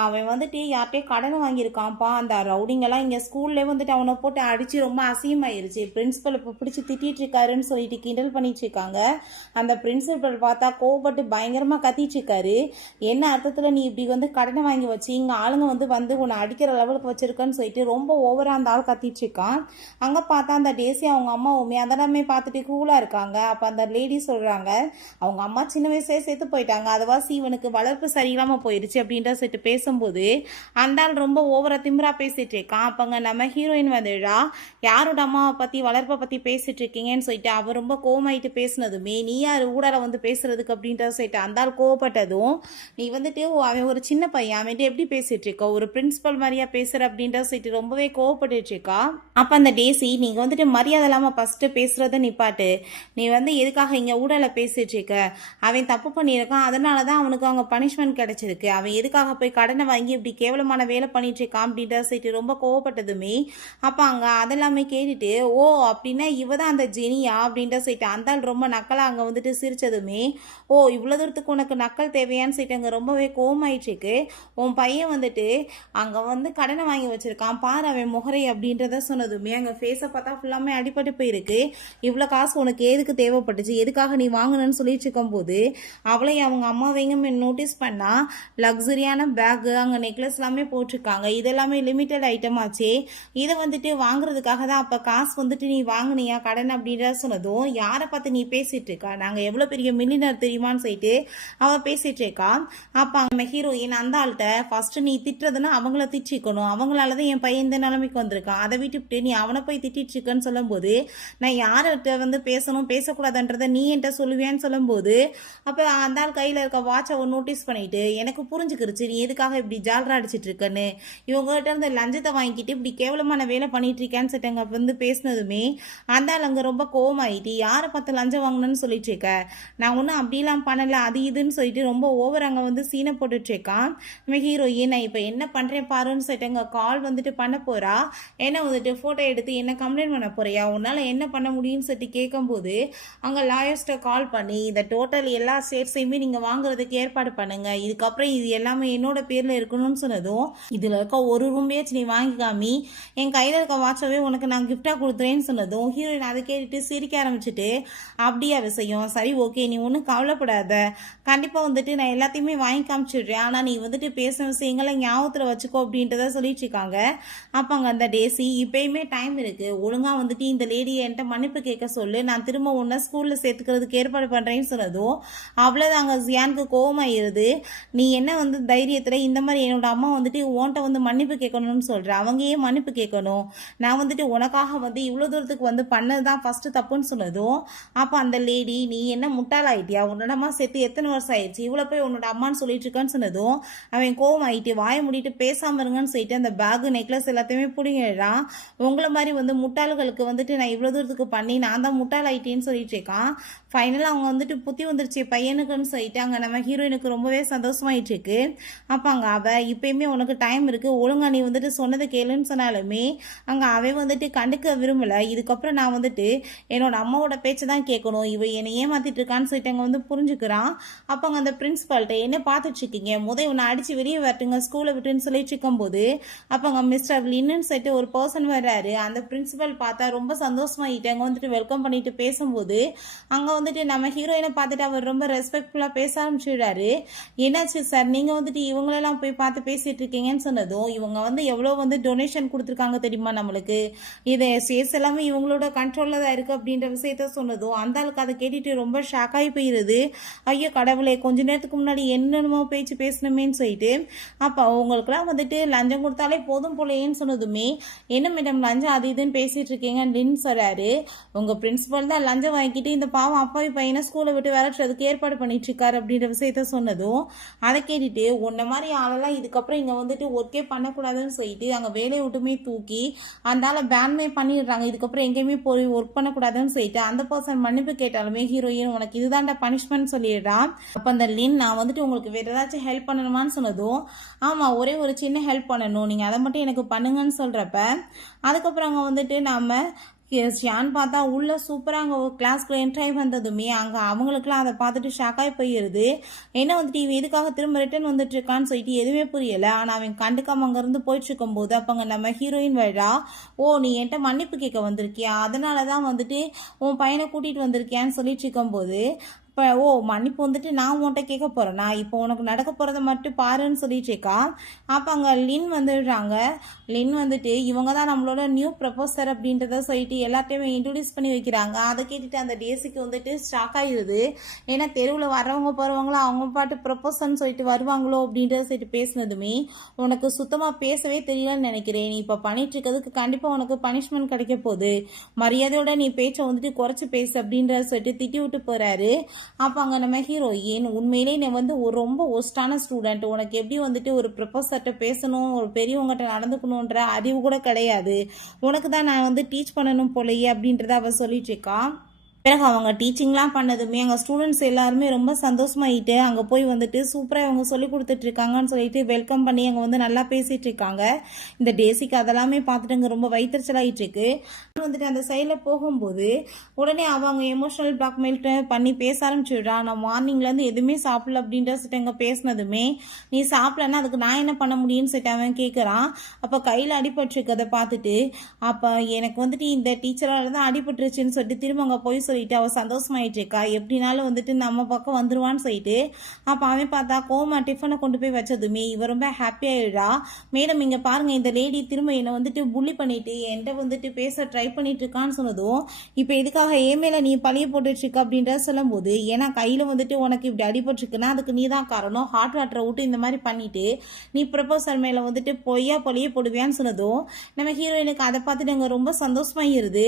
அவன் வந்துட்டு யார்கிட்டயே கடன் வாங்கியிருக்கான்ப்பா, அந்த ரவுடிங்கெல்லாம் இங்கே ஸ்கூல்லே வந்துட்டு அவனை போட்டு அடித்து ரொம்ப அசிங்கமாயிருச்சு, பிரின்ஸிபல் இப்போ பிடிச்சி திட்டிட்டு இருக்காருன்னு சொல்லிட்டு கிண்டல் பண்ணிட்டு இருக்காங்க. அந்த பிரின்சிபல் பார்த்தா கோவப்பட்டு பயங்கரமாக கத்திட்டு இருக்காரு, என்ன அர்த்தத்தில் நீ இப்படி வந்து கடனை வாங்கி வச்சு இங்கே ஆளுங்க வந்து உன்னை அடிக்கிற லெவலுக்கு வச்சிருக்கன்னு சொல்லிட்டு ரொம்ப ஓவராக அந்த ஆள் கத்திட்டு இருக்கான். அங்கே பார்த்தா அந்த டேசி அவங்க அம்மா அதெல்லாமே பார்த்துட்டு கூலாக இருக்காங்க. அப்போ அந்த லேடி சொல்கிறாங்க அவங்க அம்மா சின்ன வயசுலேயே சேர்த்து போயிட்டாங்க, அதுவாசி இவனுக்கு வளர்ப்பு சரியில்லாமல் போயிடுச்சு அப்படின்ற சொல்லிட்டு பேசும்போது அந்த ஆள் ரொம்ப ஓவரா திமிரா பேசிட்டு இருக்கான். அப்போங்க நம்ம ஹீரோயின் வந்துடா, யாரோட அம்மாவை பற்றி வளர்ப்பை பற்றி பேசிட்டு இருக்கீங்கன்னு சொல்லிட்டு அவர் ரொம்ப கோவமாயிட்டு பேசினதுமே நீ யார் ஊடால வந்து பேசுறதுக்கு அப்படின்ற சொல்லிட்டு அந்த ஆள் கோவப்பட்டதும் நீ வந்துட்டு அவன் ஒரு சின்ன பையன், அவன்ட்டு எப்படி பேசிட்டு இருக்கா, ஒரு பிரின்சிபல் மாதிரியா பேசுற அப்படின்ற சொல்லிட்டு ரொம்பவே கோவப்பட்டு இருக்கா. அப்போ அந்த டேசி நீங்கள் வந்துட்டு மரியாதை இல்லாமல் ஃபஸ்ட்டு பேசுகிறத நீ நிப்பாட்டு. நீ வந்து எதுக்காக இங்கே ஊடலை பேசிட்டு இருக்க? அவன் தப்பு பண்ணியிருக்கான், அதனால தான் அவனுக்கு அவங்க பனிஷ்மெண்ட் கிடைச்சிருக்கு. அவன் எதுக்காக போய் கடனை வாங்கி இப்படி கேவலமான வேலை பண்ணிட்டு இருக்கான் அப்படின்ற சொல்லிட்டு ரொம்ப கோவப்பட்டதுமே அப்போ அங்கே அதெல்லாமே கேட்டுட்டு, ஓ அப்படின்னா இவ தான் அந்த ஜெனியா அப்படின்ற சொல்லிட்டு அந்த ஆள் ரொம்ப நக்கலாக அங்கே வந்துட்டு சிரிச்சதுமே, ஓ இவ்வளோ தூரத்துக்கு உனக்கு நக்கல் தேவையான்னு சொல்லிட்டு அங்கே ரொம்பவே கோவமாயிட்டுருக்கு. உன் பையன் வந்துட்டு அங்கே வந்து கடனை வாங்கி வச்சிருக்கான் பாரு அவன் முகரை அப்படின்றத சொன்னதுமே அங்கே ஃபேஸை பார்த்தா ஃபுல்லாமே அடிபட்டு போயிருக்கு. இவ்வளோ காசு உனக்கு எதுக்கு தேவைப்பட்டுச்சு, எதுக்காக நீ வாங்கணும்னு சொல்லிட்டு இருக்கும்போது அவளை அவங்க அம்மாவைங்க நோட்டீஸ் பண்ணா லக்ஸரியான பேக்கு அங்கே நெக்லஸ் எல்லாமே போட்டிருக்காங்க. இதெல்லாமே லிமிட்டட் ஐட்டம் ஆச்சே, இதை வந்துட்டு வாங்குறதுக்காக தான் அப்போ காசு வந்துட்டு நீ வாங்கினியா கடன் அப்படின்றத சொன்னதும், யாரை பார்த்து நீ பேசிட்டு இருக்கா, நாங்கள் எவ்வளோ பெரிய மில்லியனர் தெரியுமான்னு சொல்லிட்டு அவள் பேசிட்டு இருக்கா. அப்போ அவங்க ஹீரோயின் அந்த ஆள்கிட்ட ஃபர்ஸ்ட் நீ திட்டுறதுன்னா அவங்கள திட்டிக்கணும், அவங்களால தான் என் பையன் இந்த நிலைமைக்கு வந்திருக்கான், அதை விட்டுவிட்டு நீ அவனை போய் திட்டிட்டு இருக்கன்னு சொல்லும்போது நான் யார்கிட்ட வந்து பேசணும் பேசக்கூடாதுன்றதை நீ என்கிட்ட சொல்லுவேன்னு சொல்லும்போது அப்போ அந்த ஆள் கையில் இருக்க வாட்சை நோட்டீஸ் பண்ணிட்டு எனக்கு புரிஞ்சுக்கிருச்சு நீ எதுக்காக இப்படி ஜாலரா அடிச்சிட்டு இருக்கன்னு, இவங்ககிட்ட இருந்து லஞ்சத்தை வாங்கிட்டு இப்படி கேவலமான வேலை பண்ணிட்டு இருக்கேன்னு சொல்லிட்டு வந்து பேசினதுமே அந்த ஆள் அங்கே ரொம்ப கோவமாயிட்டு யாரை பார்த்து லஞ்சம் வாங்கணும்னு சொல்லிட்டு இருக்க, நான் ஒன்றும் அப்படிலாம் பண்ணல அது இதுன்னு சொல்லிட்டு ரொம்ப ஓவர் அங்கே வந்து சீனை போட்டுட்டு இருக்கான். நம்ம ஹீரோயின் நான் இப்போ என்ன பண்ணுறேன் பாருன்னு சொல்லிட்டு அங்கே கால் வந்துட்டு பண்ண போகிறா. என்ன வந்துட்டு ஃபோட்டோ எடுத்து என்ன கம்ப்ளைண்ட் பண்ண போறியா, உன்னால் என்ன பண்ண முடியும்னு சொல்லிட்டு கேட்கும்போது அங்கே லாயர்ஸ்ட்டை கால் பண்ணி இந்த டோட்டல் எல்லா ஷேர்ஸையுமே நீங்கள் வாங்குறதுக்கு ஏற்பாடு பண்ணுங்க, இதுக்கப்புறம் இது எல்லாமே என்னோட பேரில் இருக்கணும்னு சொன்னதும் இதில் இருக்க ஒரு ரூம்பேச்சு நீ வாங்கிக்காமி என் கையில் இருக்க வாட்சவே உனக்கு நான் கிஃப்டாக கொடுத்துறேன்னு சொன்னதும் ஹீரோயின் அதை கேட்டுட்டு சிரிக்க ஆரம்பிச்சுட்டு அப்படியா விஷயம், சரி ஓகே நீ ஒன்றும் கவலைப்படாத, கண்டிப்பாக வந்துட்டு நான் எல்லாத்தையுமே வாங்கி காமிச்சிடுறேன், ஆனால் நீ வந்துட்டு பேசின விஷயங்களை ஞாபகத்தில் வச்சுக்கோ அப்படின்றத சொல்லிட்டு இருக்காங்க. அப்போ அங்கே அந்த டேசி இப்பயுமே டைம் இருக்கு, ஒழுங்காக வந்துட்டு இந்த லேடியை என்கிட்ட மன்னிப்பு கேட்க சொல்லு, நான் திரும்ப உன்னை ஸ்கூலில் சேர்த்துக்கிறதுக்கு ஏற்பாடு பண்ணுறேன்னு சொன்னதும் அவ்வளோதாங்க ஜியானுக்கு கோவமாயிருது. நீ என்ன வந்து தைரியத்தில் இந்த மாதிரி என்னோட அம்மா வந்துட்டு உன்கிட்ட வந்து மன்னிப்பு கேட்கணும்னு சொல்கிற, அவங்க ஏன் மன்னிப்பு கேட்கணும், நான் வந்துட்டு உனக்காக வந்து இவ்வளோ தூரத்துக்கு வந்து பண்ணது தான் ஃபஸ்ட்டு தப்புன்னு சொன்னதும் அப்போ அந்த லேடி நீ என்ன முட்டாளாயிட்டியா, உன்னோட அம்மா சேர்த்து எத்தனை வருஷம் ஆயிடுச்சு, இவ்வளோ போய் உன்னோட அம்மான்னு சொல்லிட்டு இருக்கான்னு சொன்னதும் அவன் கோவம் ஆயிட்டு வாய முடிட்டு பேசாமல் இருங்கன்னு சொல்லிட்டு அந்த பேகு நெக்லஸ் எல்லாத்தையுமே பிடிங்கிடுறான். உங்களை மாதிரி வந்து முட்டாள்களுக்கு வந்துட்டு நான் இவ்வளோ தூரத்துக்கு பண்ணி நான் தான் முட்டாள் ஆயிட்டேன்னு சொல்லிட்டு இருக்கான். ஃபைனலாக அவங்க வந்துட்டு புத்தி வந்துருச்சு பையனுக்குன்னு சொல்லிட்டு அங்கே நம்ம ஹீரோயினுக்கு ரொம்பவே சந்தோஷமாயிட்டு இருக்கு. அப்போ அங்கே அவள் இப்பயுமே உனக்கு டைம் இருக்கு, ஒழுங்கா நீ வந்துட்டு சொன்னதை கேளுன்னு சொன்னாலுமே அங்கே அவன் வந்துட்டு கண்டுக்க விரும்பலை. இதுக்கப்புறம் நான் வந்துட்டு என்னோட அம்மாவோட பேச்சை தான் கேட்கணும், இவ என்னை ஏமாத்திட்டு இருக்கான்னு சொல்லிட்டு அங்கே வந்து புரிஞ்சுக்கிறான். அப்போ அங்கே அந்த பிரின்சிபால்கிட்ட என்ன பார்த்துட்டு இருக்கீங்க, உன்னை அடிச்சு வெளியே வரட்டுங்க ஸ்கூலை விட்டுன்னு சொல்லிட்டு இருக்கும்போது அப்போ அங்கே மிஸ்டர் லின்னு சொல்லிட்டு ஒரு பர்சன் வர்றாரு. அந்த பிரின்சிபல் பார்த்தா ரொம்ப சந்தோஷமாயிட்டு அங்கே வந்துட்டு வெல்கம் பண்ணிட்டு பேசும்போது அங்கே வந்துட்டு நம்ம ஹீரோயினை பார்த்துட்டு அவர் ரொம்ப ரெஸ்பெக்ட்ஃபுல்லாக பேச ஆரம்பிச்சிடுறாரு. என்னாச்சு சார் நீங்கள் வந்துட்டு இவங்களெல்லாம் போய் பார்த்து பேசிட்டு இருக்கீங்கன்னு சொன்னதும் இவங்க வந்து எவ்வளோ வந்து டொனேஷன் கொடுத்துருக்காங்க தெரியுமா நம்மளுக்கு, இதை சேஸ் எல்லாமே இவங்களோட கண்ட்ரோலில் தான் இருக்குது அப்படின்ற விஷயத்த சொன்னதும் அந்த ஆளுக்கு அதை கேட்டுட்டு ரொம்ப ஷாக்காகி போயிடுது. ஐயோ கடவுளே கொஞ்ச நேரத்துக்கு முன்னாடி என்னென்னமோ பேச்சு பேசணுமேன்னு சொல்லிட்டு அப்போ அவங்களுக்குலாம் வந்துட்டு லஞ்சம் கொடுத்தாலே போதும் போலேன்னு சொன்னதுமே என்ன மேடம் லஞ்சம் அது இதுன்னு பேசிட்டு இருக்கீங்க லின் சொல்றாரு. உங்கள் பிரின்சிபல் தான் லஞ்சம் வாங்கிட்டு இந்த பாவம் அப்பாவி பையனை ஸ்கூலை விட்டு விரட்டுறதுக்கு ஏற்பாடு பண்ணிட்டு இருக்காரு அப்படின்ற விஷயத்த சொன்னதும் அதை கேட்டுட்டு உன்ன மாதிரி ஆளெல்லாம் இதுக்கப்புறம் இங்கே வந்துட்டு ஒர்க்கே பண்ணக்கூடாதுன்னு சொல்லிட்டு அங்கே வேலையை விட்டுமே தூக்கி அந்த ஆளை பேன்மே பண்ணிடுறாங்க, இதுக்கப்புறம் எங்கேயுமே போய் ஒர்க் பண்ணக்கூடாதுன்னு சொல்லிட்டு அந்த பர்சன் மன்னிப்பு கேட்டாலுமே ஹீரோயின் உனக்கு இதுதான்டா பனிஷ்மெண்ட் சொல்லிடுறான். அப்போ அந்த லின் நான் வந்துட்டு உங்களுக்கு வேறு ஏதாச்சும் ஹெல்ப் பண்ணணுமான்னு சொன்னதும் ஆமாம் ஒரே ஒரு சின்ன ஹெல்ப் பண்ணணும், நீங்கள் அதை மட்டும் எனக்கு பண்ணுங்கன்னு சொல்கிறப்ப அதுக்கப்புறம் அங்கே வந்துட்டு நம்ம ஜான் பார்த்தா உள்ள சூப்பராக அங்கே ஒரு கிளாஸ்க்குள்ள என்ட்ராய் வந்ததுமே அங்கே அவங்களுக்குலாம் அதை பார்த்துட்டு ஷாக்காகி போயிடுது. என்ன வந்துட்டு இவன் எதுக்காக திரும்ப ரிட்டர்ன் வந்துட்டு இருக்கான்னு சொல்லிட்டு எதுவுமே புரியலை. ஆனால் அவன் கண்டுக்காம அங்கேருந்து போயிட்டு இருக்கும்போது அப்போ அங்கே நம்ம ஹீரோயின் வரா, ஓ நீ என்கிட்ட மன்னிப்பு கேட்க வந்திருக்கியா, அதனால தான் வந்துட்டு உன் பையனை கூட்டிகிட்டு வந்திருக்கியான்னு சொல்லிட்டு இருக்கும்போது இப்போ ஓ மன்னிப்பு வந்துட்டு நான் உன்கிட்ட கேட்க போகிறேன்னா இப்போ உனக்கு நடக்க போகிறத மட்டும் பாருன்னு சொல்லிட்டு இருக்கா. அப்போ அங்கே லின் வந்துடுறாங்க. லின் வந்துட்டு இவங்க தான் நம்மளோட நியூ ப்ரப்போசர் அப்படின்றத சொல்லிட்டு எல்லாத்தையுமே இன்ட்ரடியூஸ் பண்ணி வைக்கிறாங்க. அதை கேட்டுட்டு அந்த டேசிக்கு வந்துட்டு ஸ்டாக் ஆகிடுது. ஏன்னா தெருவில் வரவங்க போகிறவங்களோ அவங்க பாட்டு ப்ரப்போசர்னு சொல்லிட்டு வருவாங்களோ அப்படின்றத சொல்லிட்டு பேசினதுமே உனக்கு சுத்தமாக பேசவே தெரியலன்னு நினைக்கிறேன், நீ இப்போ பண்ணிட்டு இருக்கிறதுக்கு கண்டிப்பாக உனக்கு பனிஷ்மெண்ட் கிடைக்க போகுது, மரியாதையோட நீ பேச்சை வந்துட்டு குறைச்சி பேசு அப்படின்றத சொல்லிட்டு திட்டி விட்டு போகிறாரு. அப்போ அங்கே நம்ம ஹீரோயின் உண்மையிலே நீ வந்து ஒரு ரொம்ப ஒஸ்டான ஸ்டூடெண்ட், உனக்கு எப்படி வந்துட்டு ஒரு ப்ரொஃபஸர்கிட்ட பேசணும் ஒரு பெரியவங்ககிட்ட நடந்துக்கணுன்ற அறிவு கூட கிடையாது, உனக்கு தான் நான் வந்து டீச் பண்ணணும் போலையே அப்படின்றத அவள் சொல்லிட்டு இருக்கா. பிறகு அவங்க டீச்சிங்லாம் பண்ணதுமே எங்கள் ஸ்டூடெண்ட்ஸ் எல்லாருமே ரொம்ப சந்தோஷமாயிட்டு அங்கே போய் வந்துட்டு சூப்பராக அவங்க சொல்லி கொடுத்துட்ருக்காங்கன்னு சொல்லிட்டு வெல்கம் பண்ணி அங்கே வந்து நல்லா பேசிகிட்டு இருக்காங்க. இந்த டேசிக்கு அதெல்லாமே பார்த்துட்டு அங்கே ரொம்ப வைத்தறிச்சலாயிட்டு இருக்கு. வந்துட்டு அந்த சைடில் போகும்போது உடனே அவங்க எமோஷனல் பிளாக்மெயில் பண்ணி பேச ஆரம்பிச்சுடுறா. நான் மார்னிங்லேருந்து எதுவுமே சாப்பிடல அப்படின்ற சொல்லிட்டு அங்கே பேசினதுமே நீ சாப்பிடலன்னா அதுக்கு நான் என்ன பண்ண முடியும்னு சொல்லிட்டு அவன் கேட்குறான். அப்போ கையில் அடிபட்டுருக்கதை பார்த்துட்டு அப்போ எனக்கு வந்துட்டு இந்த டீச்சரால் தான் அடிபட்டுருச்சுன்னு சொல்லிட்டு திரும்ப அங்கே போய் சொல்லிட்டு அவள் சந்தோஷமாயிட்டு இருக்கா. எப்படினாலும் வந்துட்டு நம்ம பக்கம் வந்துருவான்னு சொல்லிட்டு அப்போ அவன் பார்த்தா கோமா டிஃபனை கொண்டு போய் வச்சதுமே இவ ரொம்ப ஹாப்பி ஆயிடுறா. மேடம் இங்கே பாருங்க, இந்த லேடி திரும்ப என்னை வந்துட்டு புள்ளி பண்ணிட்டு என்கிட்ட வந்துட்டு பேச ட்ரை பண்ணிட்டு இருக்கான்னு சொன்னதும் இப்போ இதுக்காக மேல நீ பழிய போட்டுட்டு இருக்க அப்படின்றத சொல்லும்போது ஏன்னா கையில் வந்துட்டு உனக்கு இப்படி அடிபட்டுருக்குன்னா அதுக்கு நீ தான் காரணம், ஹாட் வாட்டரை விட்டு இந்த மாதிரி பண்ணிட்டு நீ ப்ரப்போசல் மேலே வந்துட்டு பொய்யா பழிய போடுவியான்னு சொன்னதும் நம்ம ஹீரோயினுக்கு அதை பார்த்துட்டு அங்கே ரொம்ப சந்தோஷமாயிருது.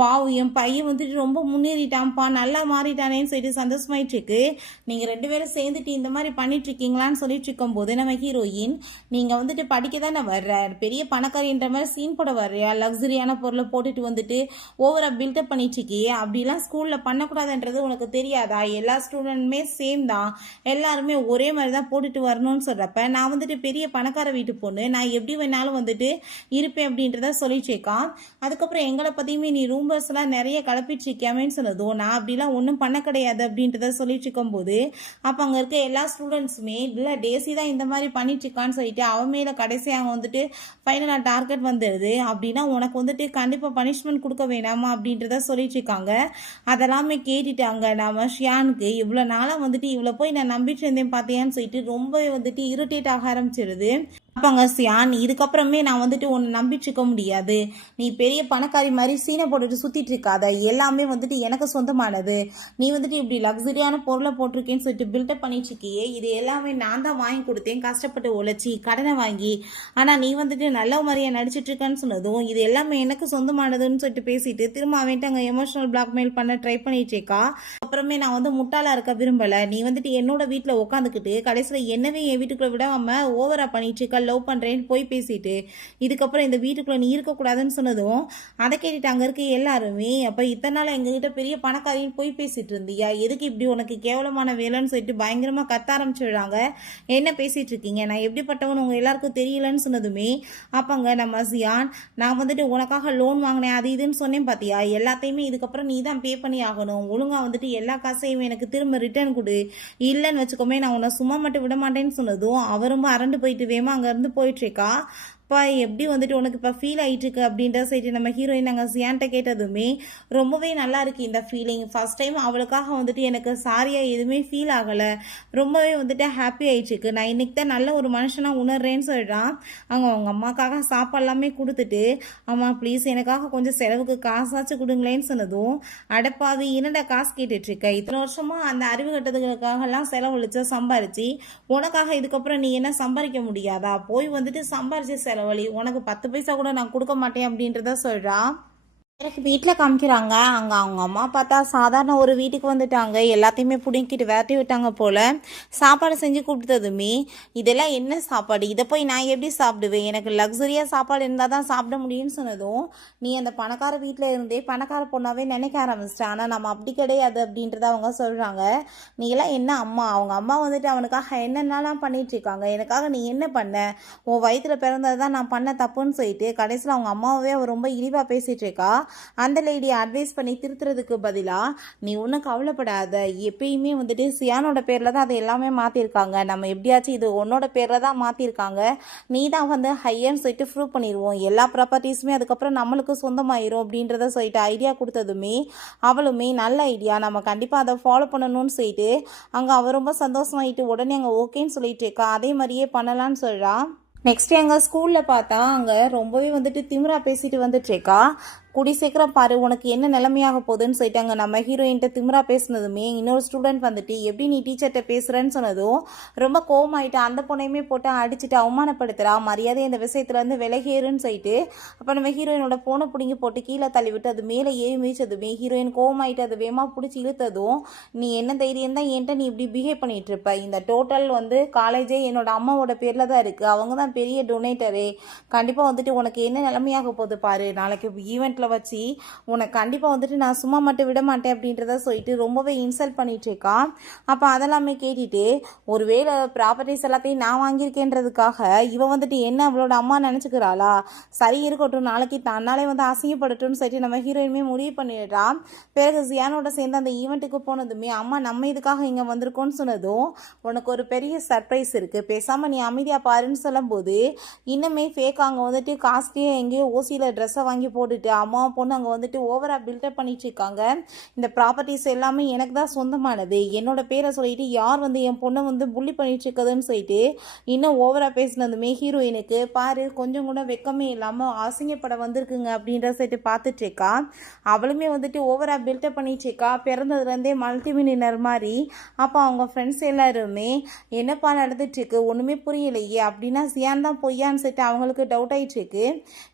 வாவ், என் பையன் வந்துட்டு ரொம்ப முன்னேறிட்டான்ப்பா, நல்லா மாறிட்டானேன்னு சொல்லிட்டு சந்தோஷமாயிட்டு இருக்கு. நீங்கள் 2 பேரும் சேர்ந்துட்டு இந்த மாதிரி பண்ணிட்டு இருக்கீங்களான்னு சொல்லிட்டு இருக்கும்போது நம்ம ஹீரோயின் நீங்கள் வந்துட்டு படிக்க தானே வர்ற, பெரிய பணக்காரின்ற மாதிரி சீன் போட வர்றியா, லக்ஸரியான பொருளை போட்டுட்டு வந்துட்டு ஓவராக பில்டப் பண்ணிட்டு இருக்கியே, அப்படிலாம் ஸ்கூலில் பண்ணக்கூடாதுன்றது உனக்கு தெரியாதா, எல்லா ஸ்டூடெண்ட்டுமே சேம் தான், எல்லாருமே ஒரே மாதிரி தான் போட்டுட்டு வரணும்னு சொல்கிறப்ப நான் வந்துட்டு பெரிய பணக்கார வீட்டு பொண்ணு, நான் எப்படி வேணாலும் வந்துட்டு இருப்பேன் அப்படின்றத சொல்லிச்சேக்கான். அதுக்கப்புறம் எங்களை பற்றியுமே நீ ரூம்பர்ஸ்லாம் நிறைய கிளப்பிட்டு இருக்கியாமேன்னு சொன்னதும் நான் அப்படிலாம் ஒன்றும் பண்ண கிடையாது அப்படின்றத சொல்லிட்டு இருக்கும்போது அப்போ அங்கே இருக்க எல்லா ஸ்டூடெண்ட்ஸுமே இல்லை டேசி தான் இந்த மாதிரி பண்ணிட்டு இருக்கான்னு சொல்லிட்டு அவன் மேலே கடைசி அவங்க வந்துட்டு ஃபைனலாக டார்கெட் வந்துடுது. அப்படின்னா உனக்கு வந்துட்டு கண்டிப்பாக பனிஷ்மெண்ட் கொடுக்க வேணாமா அப்படின்றத சொல்லிட்டு இருக்காங்க. அதெல்லாமே கேட்டுட்டாங்க நம்ம ஷியானுக்கு இவ்வளோ நாளாக வந்துட்டு இவ்வளோ போய் நான் நம்பிட்டு இருந்தேன் பார்த்தியான்னு சொல்லிட்டு ரொம்பவே வந்துட்டு இரிட்டேட் ஆக ஆரம்பிச்சிருது. அப்பங்க சியான் இதுக்கப்புறமே நான் வந்துட்டு உன்னை நம்பிட்டு இருக்க முடியாது, நீ பெரிய பணக்காரி மாதிரி சீனை போட்டுட்டு சுற்றிட்டு இருக்காத, எல்லாமே வந்துட்டு எனக்கு சொந்தமானது, நீ வந்துட்டு இப்படி லக்ஸரியான பொருளை போட்டிருக்கேன்னு சொல்லிட்டு பில்டப் பண்ணிட்டு இருக்கியே, இது எல்லாமே நான் தான் வாங்கி கொடுத்தேன், கஷ்டப்பட்டு உழைச்சி கடனை வாங்கி, ஆனால் நீ வந்துட்டு நல்ல மாதிரியாக நடிச்சிட்டு இருக்கேன்னு சொன்னதும் இது எல்லாமே எனக்கு சொந்தமானதுன்னு சொல்லிட்டு பேசிட்டு திரும்ப அவன்ட்டு அங்கே எமோஷனல் பிளாக்மெயில் பண்ண ட்ரை பண்ணிட்டு இருக்கா. அப்புறமே நான் வந்து முட்டாளாக இருக்க விரும்பலை, நீ வந்துட்டு என்னோட வீட்டில் உட்காந்துக்கிட்டு கடைசியில் என்னவே என் வீட்டுக்குள்ளே விடாம ஓவரா பண்ணிட்டு இருக்க, லவ் பண்ணுறேன்னு போய் பேசிட்டு இதுக்கப்புறம் இந்த வீட்டுக்குள்ளே நீ இருக்கக்கூடாதுன்னு சொன்னதும் அதை கேட்டுட்டு அங்கே இருக்க எல்லாருமே அப்போ இத்தனை நாள் எங்ககிட்ட பெரிய பணக்காரின்னு போய் பேசிட்டு இருந்தியா, எதுக்கு இப்படி உனக்கு கேவலமான வேலைன்னு சொல்லிட்டு பயங்கரமாக கத்த ஆரம்பிச்சிடுறாங்க. என்ன பேசிட்டு இருக்கீங்க, நான் எப்படிப்பட்டவன் உங்கள் எல்லாருக்கும் தெரியலன்னு சொன்னதுமே அப்பங்க நம்ம சியான் நான் வந்துட்டு உனக்காக லோன் வாங்கினேன் அது இதுன்னு சொன்னேன் பார்த்தியா, எல்லாத்தையுமே இதுக்கப்புறம் நீ தான் பே பண்ணி ஆகணும், ஒழுங்காக வந்துட்டு எல்லா காசையும் எனக்கு திரும்ப ரிட்டர்ன் கொடு, இல்லைன்னு வச்சுக்கோமே நான் உன்னை சும்மா மட்டும் விட மாட்டேன்னு சொன்னதும் அவர் ரொம்ப அரண்டு போயிட்டு வேமா அங்கே இருந்து போயிட்டு இருக்கா. அப்பா எப்படி வந்துட்டு உனக்கு இப்போ ஃபீல் ஆகிட்டு இருக்கு அப்படின்ற சைட்டு நம்ம ஹீரோயின் நாங்கள் சியான்ட்ட கேட்டதுமே ரொம்பவே நல்லா இருக்கு இந்த ஃபீலிங், ஃபர்ஸ்ட் டைம் அவளுக்காக வந்துட்டு எனக்கு சாரியாக எதுவுமே ஃபீல் ஆகலை, ரொம்பவே வந்துட்டு ஹாப்பி ஆயிடுச்சு இருக்கு, நான் இன்னைக்கு தான் நல்ல ஒரு மனுஷனாக உணர்றேன்னு சொல்லிட்டான். அவங்க அவங்க அம்மாக்காக சாப்பாடு எல்லாமே கொடுத்துட்டு அம்மா ப்ளீஸ் எனக்காக கொஞ்சம் செலவுக்கு காசாச்சும் கொடுங்களேன்னு சொன்னதும் அடப்பாவி என்னடா காசு கேட்டுட்டு இருக்க, இத்தனை வருஷமா அந்த அறிவு கட்டதுக்காகலாம் செலவழிச்சா சம்பாரிச்சு உனக்காக இதுக்கப்புறம் நீ என்ன சம்பாதிக்க முடியாதா, போய் வந்துட்டு சம்பாரிச்சு செலவழி, உனக்கு 10 பைசா கூட நான் கொடுக்க மாட்டேன் அப்படின்றத சொல்றா. எனக்கு வீட்டில் காமிக்கிறாங்க அங்கே அவங்க அம்மா பார்த்தா சாதாரண ஒரு வீட்டுக்கு வந்துட்டாங்க, எல்லாத்தையுமே பிடிங்கிட்டு விரட்டி விட்டாங்க போல். சாப்பாடு செஞ்சு கொடுத்ததுமே இதெல்லாம் என்ன சாப்பாடு, இதை போய் நான் எப்படி சாப்பிடுவேன், எனக்கு லக்ஸரியாக சாப்பாடு இருந்தால் தான் சாப்பிட முடியும்னு சொன்னதும் நீ அந்த பணக்கார வீட்டில் இருந்தே பணக்கார பொண்ணாவே நினைக்க ஆரம்பிச்சிட்டேன், ஆனால் நம்ம அப்படி கிடையாது அப்படின்றத அவங்க சொல்கிறாங்க. நீ எல்லாம் என்ன அம்மா, அவங்க அம்மா வந்துட்டு அவனுக்காக என்னென்னலாம் பண்ணிட்டு இருக்காங்க, எனக்காக நீ என்ன பண்ண, உன் வயிற்றுல பிறந்தது தான் நான் பண்ண தப்புன்னு சொல்லிட்டு கடைசியில் அவங்க அம்மாவே அவள் ரொம்ப இழிவாக பேசிகிட்டு இருக்கா. அந்த லேடியை அட்வைஸ் பண்ணி திருத்துறதுக்கு பதிலாக நீ ஒன்றும் கவலைப்படாத, எப்பயுமே வந்துட்டு சியானோட பேரில் தான் அதை எல்லாமே மாற்றிருக்காங்க, நம்ம எப்படியாச்சும் இது உன்னோட பேரில் தான் மாற்றிருக்காங்க, நீ தான் வந்து ஹையர்னு சொல்லிட்டு ப்ரூவ் பண்ணிடுவோம், எல்லா ப்ராப்பர்ட்டிஸுமே அதுக்கப்புறம் நம்மளுக்கு சொந்தமாயிரும் அப்படின்றத சொல்லிட்டு ஐடியா கொடுத்ததுமே அவளுமே நல்ல ஐடியா, நம்ம கண்டிப்பாக அதை ஃபாலோ பண்ணணும்னு சொல்லிட்டு அங்கே அவள் ரொம்ப சந்தோஷமாயிட்டு உடனே அங்கே ஓகேன்னு சொல்லிட்டு இருக்கா, அதே மாதிரியே பண்ணலான்னு சொல்கிறா. நெக்ஸ்ட் எங்கள் ஸ்கூலில் பார்த்தா அங்கே ரொம்பவே வந்துட்டு திமிரா பேசிட்டு வந்துட்டுருக்கா. கூடி சீக்கிரம் பாரு உனக்கு என்ன நிலைமையாக போகுதுன்னு சொல்லிட்டாங்க. நம்ம ஹீரோயின்ட்ட திமிரா பேசினதுமே இன்னொரு ஸ்டூடெண்ட் வந்துட்டு எப்படி நீ டீச்சர்கிட்ட பேசுகிறேன்னு சொன்னதும் ரொம்ப கோவமாயிட்டு அந்த பொண்ணையுமே போட்டு அடிச்சுட்டு அவமானப்படுத்துகிறா, மரியாதை இந்த விஷயத்துலேருந்து விலகேறுன்னு சொல்லிட்டு அப்போ நம்ம ஹீரோயினோட ஃபோனை பிடிங்கி போட்டு கீழே தள்ளி விட்டு அது மேலே ஏறி மிதிச்சதுமே ஹீரோயின் கோவமாயிட்டு அது வேகமாக பிடிச்சி இழுத்ததும் நீ என்ன தைரியம் தான் என்கிட்ட நீ இப்படி பிஹேவ் பண்ணிட்டு இருப்ப, இந்த டோட்டல் வந்து காலேஜே என்னோட அம்மாவோட பேரில் தான் இருக்குது, அவங்க தான் பெரிய டொனேட்டரு, கண்டிப்பாக வந்துட்டு உனக்கு என்ன நிலைமையாக போகுது பாரு, நாளைக்கு ஈவெண்ட் இடத்துல வச்சு உன்னை கண்டிப்பாக வந்துட்டு நான் சும்மா மட்டும் விட மாட்டேன் அப்படின்றத சொல்லிட்டு ரொம்பவே இன்சல்ட் பண்ணிட்டு இருக்கா. அப்போ அதெல்லாமே கேட்டுட்டு ஒருவேளை ப்ராப்பர்ட்டிஸ் எல்லாத்தையும் நான் வாங்கியிருக்கேன்றதுக்காக இவ வந்துட்டு என்ன அவளோட அம்மா நினச்சிக்கிறாளா, சரி இருக்கட்டும், நாளைக்கு தன்னாலே வந்து அசிங்கப்படட்டும்னு சொல்லிட்டு நம்ம ஹீரோயினுமே முடிவு பண்ணிடுறா. பிறகு ஜியானோட சேர்ந்து அந்த ஈவெண்ட்டுக்கு போனதுமே அம்மா நம்ம இதுக்காக இங்கே வந்திருக்கோன்னு சொன்னதும் உனக்கு ஒரு பெரிய சர்ப்ரைஸ் இருக்குது, பேசாமல் நீ அமைதியாக பாருன்னு சொல்லும்போது இன்னுமே ஃபேக் அங்கே வந்துட்டு காஸ்ட்லியாக எங்கேயோ ஓசியில் ட்ரெஸ்ஸை வாங்கி போட்டுட்டு அம்மா பொண்ணு அங்கே வந்துட்டு ஓவராக பில்டப் பண்ணிட்டு இருக்காங்க. இந்த ப்ராப்பர்ட்டிஸ் எல்லாமே எனக்கு தான் சொந்தமானது, என்னோட பேரை சொல்லிட்டு யார் வந்து என் பொண்ணை வந்து புள்ளி பண்ணிட்டு இருக்குதுன்னு சொல்லிட்டு இன்னும் ஓவராக பேசினதுமே ஹீரோயினுக்கு பாரு கொஞ்சம் கூட வெக்கமே இல்லாமல் அசிங்கப்பட வந்திருக்குங்க அப்படின்ற சொல்லிட்டு பார்த்துட்டு இருக்கா. அவளுமே வந்துட்டு ஓவராக பில்டப் பண்ணிட்டு இருக்கா, பிறந்ததுலேருந்தே மல்டி மில்லியனர் மாதிரி. அப்போ அவங்க ஃப்ரெண்ட்ஸ் எல்லாருமே என்னப்பா நடந்துட்டுருக்கு ஒன்றுமே புரியலையே அப்படின்னா சியான் தான் பொய்யான்னு சொல்லிட்டு அவங்களுக்கு டவுட் ஆகிட்டுருக்கு.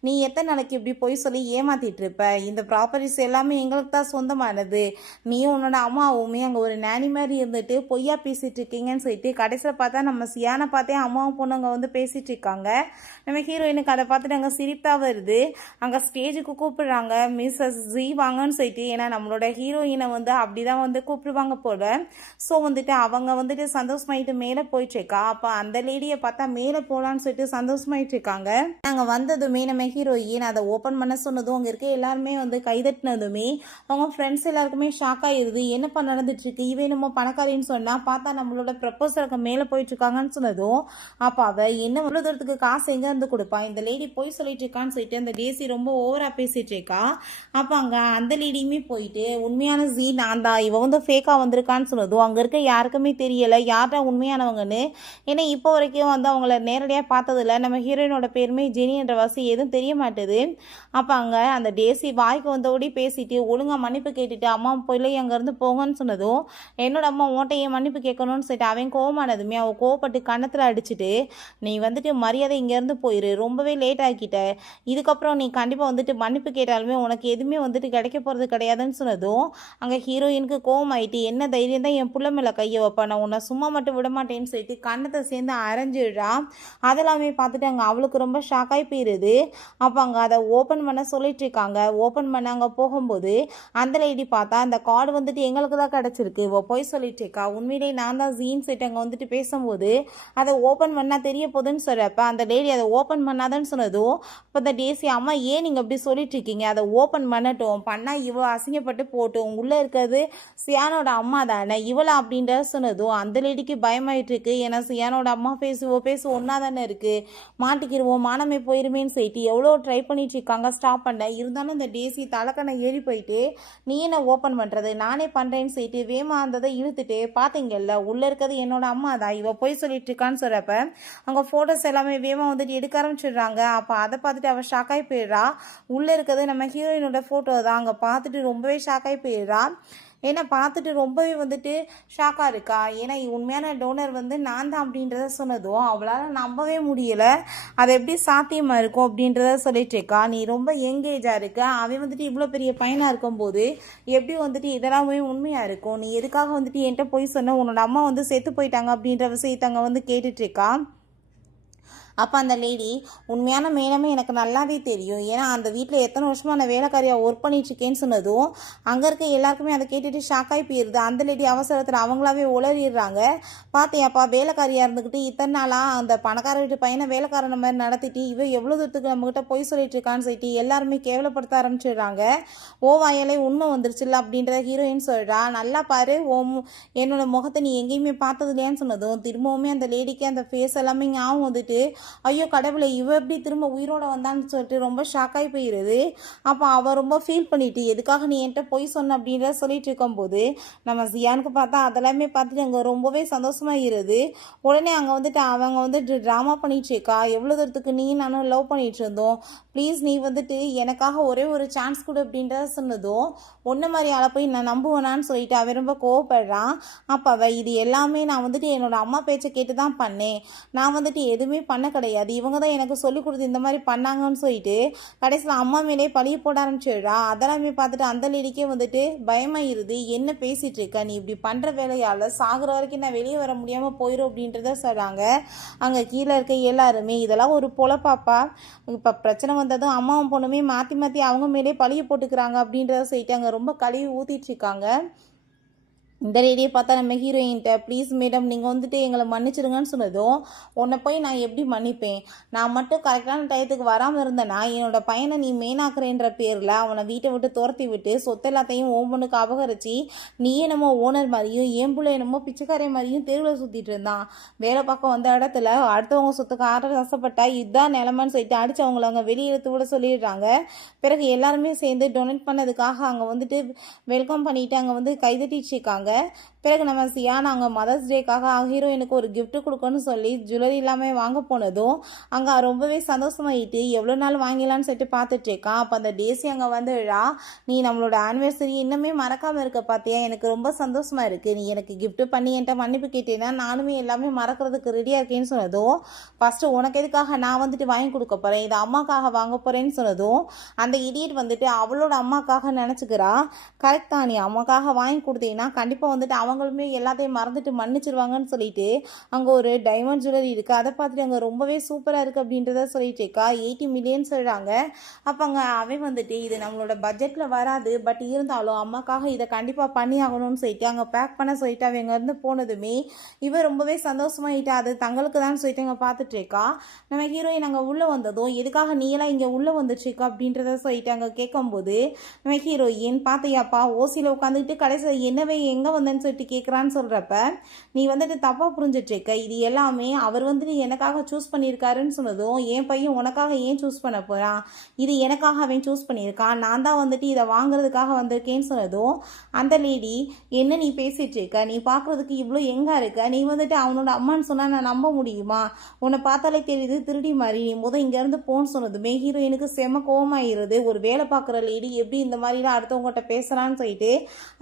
நீ எத்தனை நாளைக்கு இப்படி பொய் சொல்லி ஏமாத்திட்டு இருப்ப, இந்த ப்ராப்பர்ட்டிஸ் எல்லாமே எங்களுக்கு தான் சொந்தமானது, நீயும் உன்னோட அம்மாவுமே அங்கே ஒரு நேனி மாதிரி இருந்துட்டு பொய்யா பேசிட்டு இருக்கீங்கன்னு சொல்லிட்டு கடைசியில் பார்த்தா நம்ம சியானை பார்த்தே அம்மாவும் பொண்ணு அங்கே வந்து பேசிட்டு இருக்காங்க. நம்ம ஹீரோயினுக்கு அதை பார்த்துட்டு அங்கே சிரிப்பாக வருது. அங்கே ஸ்டேஜுக்கு கூப்பிடுறாங்க மிஸ்ஸஸ் ஜி வாங்கன்னு சொல்லிட்டு, ஏன்னா நம்மளோட ஹீரோயினை வந்து அப்படிதான் வந்து கூப்பிடுவாங்க போல. ஸோ வந்துட்டு அவங்க வந்துட்டு சந்தோஷமாயிட்டு மேலே போயிட்டு இருக்கா. அப்போ அந்த லேடியை பார்த்தா மேலே போகலான்னு சொல்லிட்டு சந்தோஷமாயிட்டு இருக்காங்க. நாங்கள் வந்ததுமே நம்ம ஹீரோயின் அதை ஓப்பன் பண்ண சொன்னதும் அங்கே இருக்க எல்லாருமே வந்து கைதட்டினதுமே அவங்க ஃப்ரெண்ட்ஸ் எல்லாருக்குமே ஷாக் ஆகிடுது. என்னப்பா நடந்துட்டு இருக்கு, இவன் நம்ம பணக்காரின்னு சொன்னால் பார்த்தா நம்மளோட ப்ரப்போசலுக்கு மேலே போயிட்டு இருக்காங்கன்னு சொன்னதும் அப்போ அவள் என்ன இவ்வளோ தூரத்துக்கு காசு எங்கே இருந்து கொடுப்பா, இந்த லேடி போய் சொல்லிட்டு இருக்கான்னு சொல்லிட்டு அந்த டேசி ரொம்ப ஓவராக பேசிட்டு இருக்கா. அப்போ அங்கே அந்த லேடியுமே போயிட்டு உண்மையான ஜி நான் தான், இவ வந்து ஃபேக்காக வந்திருக்கான்னு சொன்னதும் அங்கே இருக்க யாருக்குமே தெரியலை யார்டா உண்மையானவங்கன்னு. ஏன்னா இப்போ வரைக்கும் வந்து அவங்கள நேரடியாக பார்த்ததில்ல. நம்ம ஹீரோயினோட பேருமே ஜெனி என்ற வாசி எதுவும் தெரிய மாட்டேது. அப்போ அங்கே அந்த டேசி வாய்க்கு வந்தபடி பேசிட்டு ஒழுங்காக மன்னிப்பு கேட்டுட்டு அம்மா போயில அங்கேருந்து போங்கன்னு சொன்னதும் என்னோட அம்மா ஓட்டையை மன்னிப்பு கேட்கணும்னு சொல்லிட்டு அவன் கோவமானதுமே அவள் கோவப்பட்டு கன்னத்தில் அடிச்சுட்டு நீ வந்துட்டு மரியாதை இங்கேருந்து போயிரு, ரொம்பவே லேட் ஆக்கிட்ட, இதுக்கப்புறம் நீ கண்டிப்பாக வந்துட்டு மன்னிப்பு கேட்டாலுமே உனக்கு எதுவுமே வந்துட்டு கிடைக்க போகிறது கிடையாதுன்னு சொன்னதும் அங்கே ஹீரோயினுக்கு கோவம் ஆயிட்டு என்ன தைரியம் தான் என் புள்ள மேலே கையை வைப்பா, நான் உன்னை சும்மா மட்டும் விட மாட்டேன்னு சொல்லிட்டு கன்னத்தை சேர்ந்து அரைஞ்சிடுறா. அதெல்லாமே பார்த்துட்டு அங்கே அவளுக்கு ரொம்ப ஷாக்காகி போயிடுது. அப்போ அங்கே அதை ஓப்பன் பண்ண சொல்லிட்டு இருக்காங்க. ஓப்பன் பண்ண அங்கே போகும்போது அந்த லேடி பார்த்தா அந்த கார்டு வந்துட்டு எங்களுக்கு தான் கிடச்சிருக்கு, இவ போய் சொல்லிட்டு இருக்கா, உண்மையிலே நான் தான் ஜீன் செட் அங்கே வந்துட்டு பேசும்போது அதை ஓப்பன் பண்ணால் தெரிய போகுதுன்னு சொல்கிறப்ப அந்த லேடி அதை ஓப்பன் பண்ணாதன்னு சொன்னதும் இப்போ இந்த டேசி அம்மா ஏன் நீங்கள் அப்படி சொல்லிட்டு இருக்கீங்க, அதை ஓப்பன் பண்ணட்டும், பண்ணால் இவ்வளோ அசிங்கப்பட்டு போட்டும், உள்ளே இருக்கிறது சியானோட அம்மா தானே இவளா அப்படின்ற சொன்னதும் அந்த லேடிக்கு பயமாயிட்டு இருக்கு. ஏன்னா சியானோட அம்மா பேசு ஒன்றா தானே இருக்குது, மாட்டிக்கிடுவோம் மானமே போயிருமேன்னு சொல்லிட்டு எவ்வளோ ட்ரை பண்ணிட்டு இருக்காங்க ஸ்டாப் பண்ண. இருந்தாலும் இந்த டேசி தலைக்கணை ஏறி போயிட்டு நீ என்ன ஓப்பன் பண்ணுறது நானே பண்ணுறேன்னு சொல்லிட்டு வேமா அந்ததை இழுத்துட்டு பார்த்தீங்கல்ல உள்ளே இருக்கிறது என்னோட அம்மா தான், இவ போய் சொல்லிட்டு இருக்கான்னு சொல்கிறப்ப அங்கே ஃபோட்டோஸ் எல்லாமே வேமா வந்துட்டு எடுக்க ஆரம்பிச்சிடுறாங்க. அப்போ அதை பார்த்துட்டு அவள் ஷாக்காகி போயிடுறா. உள்ளே இருக்கிறது நம்ம ஹீரோயினோட ஃபோட்டோ தான். அங்கே பார்த்துட்டு ரொம்பவே ஷாக்காகி போயிடுறா. ஏன்னா பார்த்துட்டு ரொம்பவே வந்துட்டு ஷாக்காக இருக்கா. ஏன்னா உண்மையான டோனர் வந்து நான் தான் அப்படின்றத சொன்னதும் அவளால் நம்பவே முடியலை, அது எப்படி சாத்தியமாக இருக்கும் அப்படின்றத சொல்லிட்டு இருக்கா. நீ ரொம்ப யங்கேஜாக இருக்க, அவன் வந்துட்டு இவ்வளோ பெரிய பையனாக இருக்கும்போது எப்படி வந்துட்டு இதெல்லாமே உண்மையாக இருக்கும், நீ எதுக்காக வந்துட்டு என்கிட்ட போய் சொன்ன, உன்னோட அம்மா வந்து செத்து போயிட்டாங்க அப்படின்ற விஷயத்தை அங்கே வந்து கேட்டுட்ருக்கா. அப்போ அந்த லேடி உண்மையான மேடமே எனக்கு நல்லாவே தெரியும், ஏன்னா அந்த வீட்டில் எத்தனை வருஷமாக நான் வேலைக்காரியாக ஒர்க் பண்ணிட்டுருக்கேன்னு சொன்னதும் அங்கே இருக்க எல்லாருக்குமே அதை கேட்டுட்டு ஷாக்காகி போயிடுது. அந்த லேடி அவசரத்தில் அவங்களாவே உளறிடுறாங்க. பார்த்தியாப்பா வேலைக்காரியாக இருந்துக்கிட்டு இத்தனை நாளாக அந்த பணக்கார வீட்டு பையனை வேலைக்காரன மாதிரி நடத்திட்டு இவ எவ்வளோ தூரத்துக்கு நம்மகிட்ட போய் சொல்லிட்டு இருக்கான்னு சொல்லிட்டு எல்லாருமே கேவலப்படுத்த ஆரம்பிச்சிடுறாங்க. வாயாலே உண்மை வந்துருச்சுல்ல அப்படின்றத ஹீரோயின் சொல்கிறா. நல்லா பாரு என்னோட முகத்தை நீ எங்கேயுமே பார்த்தது இல்லையான்னு சொன்னதும் திரும்பவுமே அந்த லேடிக்கு அந்த ஃபேஸ் எல்லாமே ஞாபகம் வந்துட்டு ஐயோ கடவுளை இவ எப்படி திரும்ப உயிரோட வந்தான்னு சொல்லிட்டு ரொம்ப ஷாக்காகி போயிடுது. அப்போ அவள் ரொம்ப ஃபீல் பண்ணிட்டு எதுக்காக நீ என்கிட்ட போய் சொன்ன அப்படின்ற சொல்லிட்டு இருக்கும்போது நம்ம ஜியானுக்கு பார்த்தா அதெல்லாமே பார்த்துட்டு அங்கே ரொம்பவே சந்தோஷமாகிடுது. உடனே அங்கே வந்துட்டு அவங்க வந்துட்டு ட்ராமா பண்ணிட்டு இருக்கா. எவ்வளோ தூரத்துக்கு நீ நானும் லவ் பண்ணிட்டு இருந்தோம், ப்ளீஸ் நீ வந்துட்டு எனக்காக ஒரே ஒரு சான்ஸ் கொடு அப்படின்றத சொன்னதும் ஒன்று மாதிரி ஆளை போய் நான் நம்புவேனான்னு சொல்லிட்டு அவன் ரொம்ப கோவப்படுறான். அப்போ அவள் இது எல்லாமே நான் வந்துட்டு என்னோட அம்மா பேச்சை கேட்டு தான் பண்ணேன், நான் வந்துட்டு எதுவுமே பண்ண கிடையாது, இவங்க தான் எனக்கு சொல்லி கொடுத்து இந்த மாதிரி பண்ணாங்கன்னு சொல்லிட்டு கடைசியில் அம்மா மேலே பழிய போட ஆரம்பிச்சிடுறா. அதெல்லாமே பார்த்துட்டு அந்த லேடிக்கே வந்துட்டு பயமாயிருது. என்ன பேசிகிட்டு இருக்க, நீ இப்படி பண்ணுற வேலையால் சாகுற வரைக்கும் நான் வெளியே வர முடியாமல் போயிடும் அப்படின்றத சொல்கிறாங்க. அங்கே கீழே இருக்க எல்லாருமே இதெல்லாம் ஒரு பொழப்பாப்பா, இப்போ பிரச்சனை வந்ததும் அம்மாவும் பொண்ணுமே மாற்றி மாற்றி அவங்க மேலே பழிய போட்டுக்கிறாங்க அப்படின்றத சொல்லிட்டு அங்கே ரொம்ப கழுவி ஊற்றிட்டு இருக்காங்க. இந்த லேடியை பார்த்தா நம்ம ஹீரோயின்ட்ட, ப்ளீஸ் மேடம் நீங்கள் வந்துட்டு எங்களை மன்னிச்சிடுங்கன்னு சொன்னதும், உன்னை போய் நான் எப்படி மன்னிப்பேன், நான் மட்டும் கரெக்டான டயத்துக்கு வராமல் இருந்தேன்னா என்னோட பையனை நீ மெயினாக்குறேன்ற பேரில் அவனை வீட்டை விட்டு துரத்தி விட்டு சொத்து எல்லாத்தையும் ஓம்பனுக்கு அபகரிச்சு நீ என்னமோ ஓனர் மாதிரியும் ஏம்புல என்னமோ பிச்சைக்காரை மாதிரியும் தெருவில் சுற்றிட்டு இருந்தான். வேலை பார்க்க வந்த இடத்துல அடுத்தவங்க சொத்துக்கு ஆசைப்பட்டா இதுதான் நிலமான்னு சொல்லிட்டு அடிச்சு அவங்கள அங்கே வெளியெடுத்து விட சொல்லிடுறாங்க. பிறகு எல்லாருமே சேர்ந்து டொனேட் பண்ணதுக்காக அங்கே வந்துட்டு வெல்கம் பண்ணிட்டு அங்கே வந்து கைதட்டிட்டு இருக்காங்க. பிறகு நம்ம சியா நாங்கள் மதர்ஸ் டேக்காக ஹீரோயினுக்கு ஒரு கிஃப்ட் கொடுக்கணும்னு சொல்லி ஜுவல்லரி எல்லாமே வாங்க போனதும் அங்கே ரொம்பவே சந்தோஷமாயிட்டு எவ்வளோ நாள் வாங்கிடலான்னு சொல்லிட்டு பார்த்துட்டு இருக்கான். அப்போ அந்த டேசி அங்கே வந்துடா, நீ நம்மளோட ஆனிவர்சரி இன்னுமே மறக்காமல் இருக்க பார்த்தியா, எனக்கு ரொம்ப சந்தோஷமாக இருக்குது, நீ எனக்கு கிஃப்ட் பண்ணி என்கிட்ட மன்னிப்பு கேட்டேன்னா நானுமே எல்லாமே மறக்கிறதுக்கு ரெடியாக இருக்கேன்னு சொன்னதும், ஃபஸ்ட்டு உனக்கு எதுக்காக நான் வந்துட்டு வாங்கி கொடுக்க போகிறேன், இது அம்மாக்காக வாங்க போகிறேன்னு சொன்னதும் அந்த இடியட் வந்துட்டு அவளோட அம்மாக்காக நினச்சிக்கிறா. கரெக்ட் தான், நீ அம்மாக்காக வாங்கி கொடுத்தீங்கன்னா கண்டிப்பாக வந்துட்டு அவங்களுமே எல்லாத்தையும் மறந்துட்டு மன்னிச்சிருவாங்கன்னு சொல்லிட்டு அங்கே ஒரு டைமண்ட் ஜுவல்லரி இருக்குது, அதை பார்த்துட்டு அங்கே ரொம்பவே சூப்பராக இருக்குது அப்படின்றத சொல்லிட்டு இருக்கா. 80 மில்லியன் சொல்கிறாங்க. அப்போ அங்கே அவன் வந்துட்டு இது நம்மளோட பட்ஜெட்டில் வராது, பட் இருந்தாலும் அம்மாக்காக இதை கண்டிப்பாக பண்ணி ஆகணும்னு சொல்லிட்டு அங்கே பேக் பண்ண சொல்லிட்டு அவங்க இருந்து போனதுமே இவன் ரொம்பவே சந்தோஷமாயிட்டா. அது தங்களுக்கு தான் சொல்லிட்டு அங்கே பார்த்துட்டு இருக்கா. நம்ம ஹீரோயின் அங்கே உள்ளே வந்ததும் எதுக்காக நீ எல்லாம் இங்கே உள்ளே வந்துட்டுருக்கா அப்படின்றத சொல்லிட்டு அங்கே கேட்கும்போது நம்ம ஹீரோயின், பார்த்தியாப்பா ஓசியில் உட்காந்துக்கிட்டு கடைசியில் என்னவே எங்கே வந்தேன்னு சொல்லிட்டு கேட்குறான்னு சொல்கிறப்ப நீ வந்துட்டு தப்பாக புரிஞ்சிட்ருக்க, இது எல்லாமே அவர் வந்துட்டு எனக்காக சூஸ் பண்ணியிருக்காருன்னு சொன்னதும் என் பையன் உனக்காக ஏன் சூஸ் பண்ண போகிறான், இது எனக்காக அவன் சூஸ் பண்ணியிருக்கான், நான் தான் வந்துட்டு இதை வாங்குறதுக்காக வந்திருக்கேன்னு சொன்னதும் அந்த லேடி, என்ன நீ பேசிகிட்டு இருக்க, நீ பார்க்குறதுக்கு இவ்வளோ எங்கே இருக்க, நீ வந்துட்டு அவனோட அம்மான்னு சொன்னால் நான் நம்ப முடியுமா, உன்னை பார்த்தாலே தெரியுது திருடி மாதிரி, நீ இங்கேருந்து போன்னு சொன்னதுமே ஹீரோயினுக்கு செம கோவமாயிருது. ஒரு வேலை பார்க்குற லேடி எப்படி இந்த மாதிரிலாம் அடுத்தவங்ககிட்ட பேசுகிறான்னு சொல்லிட்டு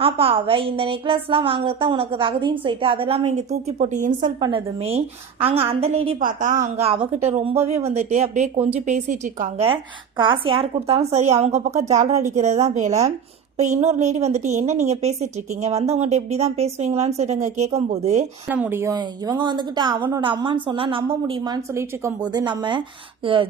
அப்போ அவள் இந்த நெக்லஸ்லாம் வாங்குறது தான் உனக்கு தகுதின்னு சொல்லிட்டு அதெல்லாமே இங்கே தூக்கி போட்டு இன்சல்ட் பண்ணதுமே அங்கே அந்த லேடி பார்த்தா அங்கே அவகிட்ட ரொம்பவே வந்துட்டு அப்படியே கொஞ்சம் பேசிகிட்டு இருக்காங்க. காசு யார் கொடுத்தாலும் சரி அவங்க பக்கம் ஜாலரா அடிக்கிறது தான் வேலை. இப்போ இன்னொரு லேடி வந்துட்டு, என்ன நீங்கள் பேசிகிட்டு இருக்கீங்க, வந்தவங்ககிட்ட இப்படி தான் பேசுவீங்களான்னு சொல்லிட்டு கேட்கும்போது பண்ண முடியும், இவங்க வந்துக்கிட்டு அவனோட அம்மான்னு சொன்னால் நம்ப முடியுமான்னு சொல்லிட்டு இருக்கும்போது நம்ம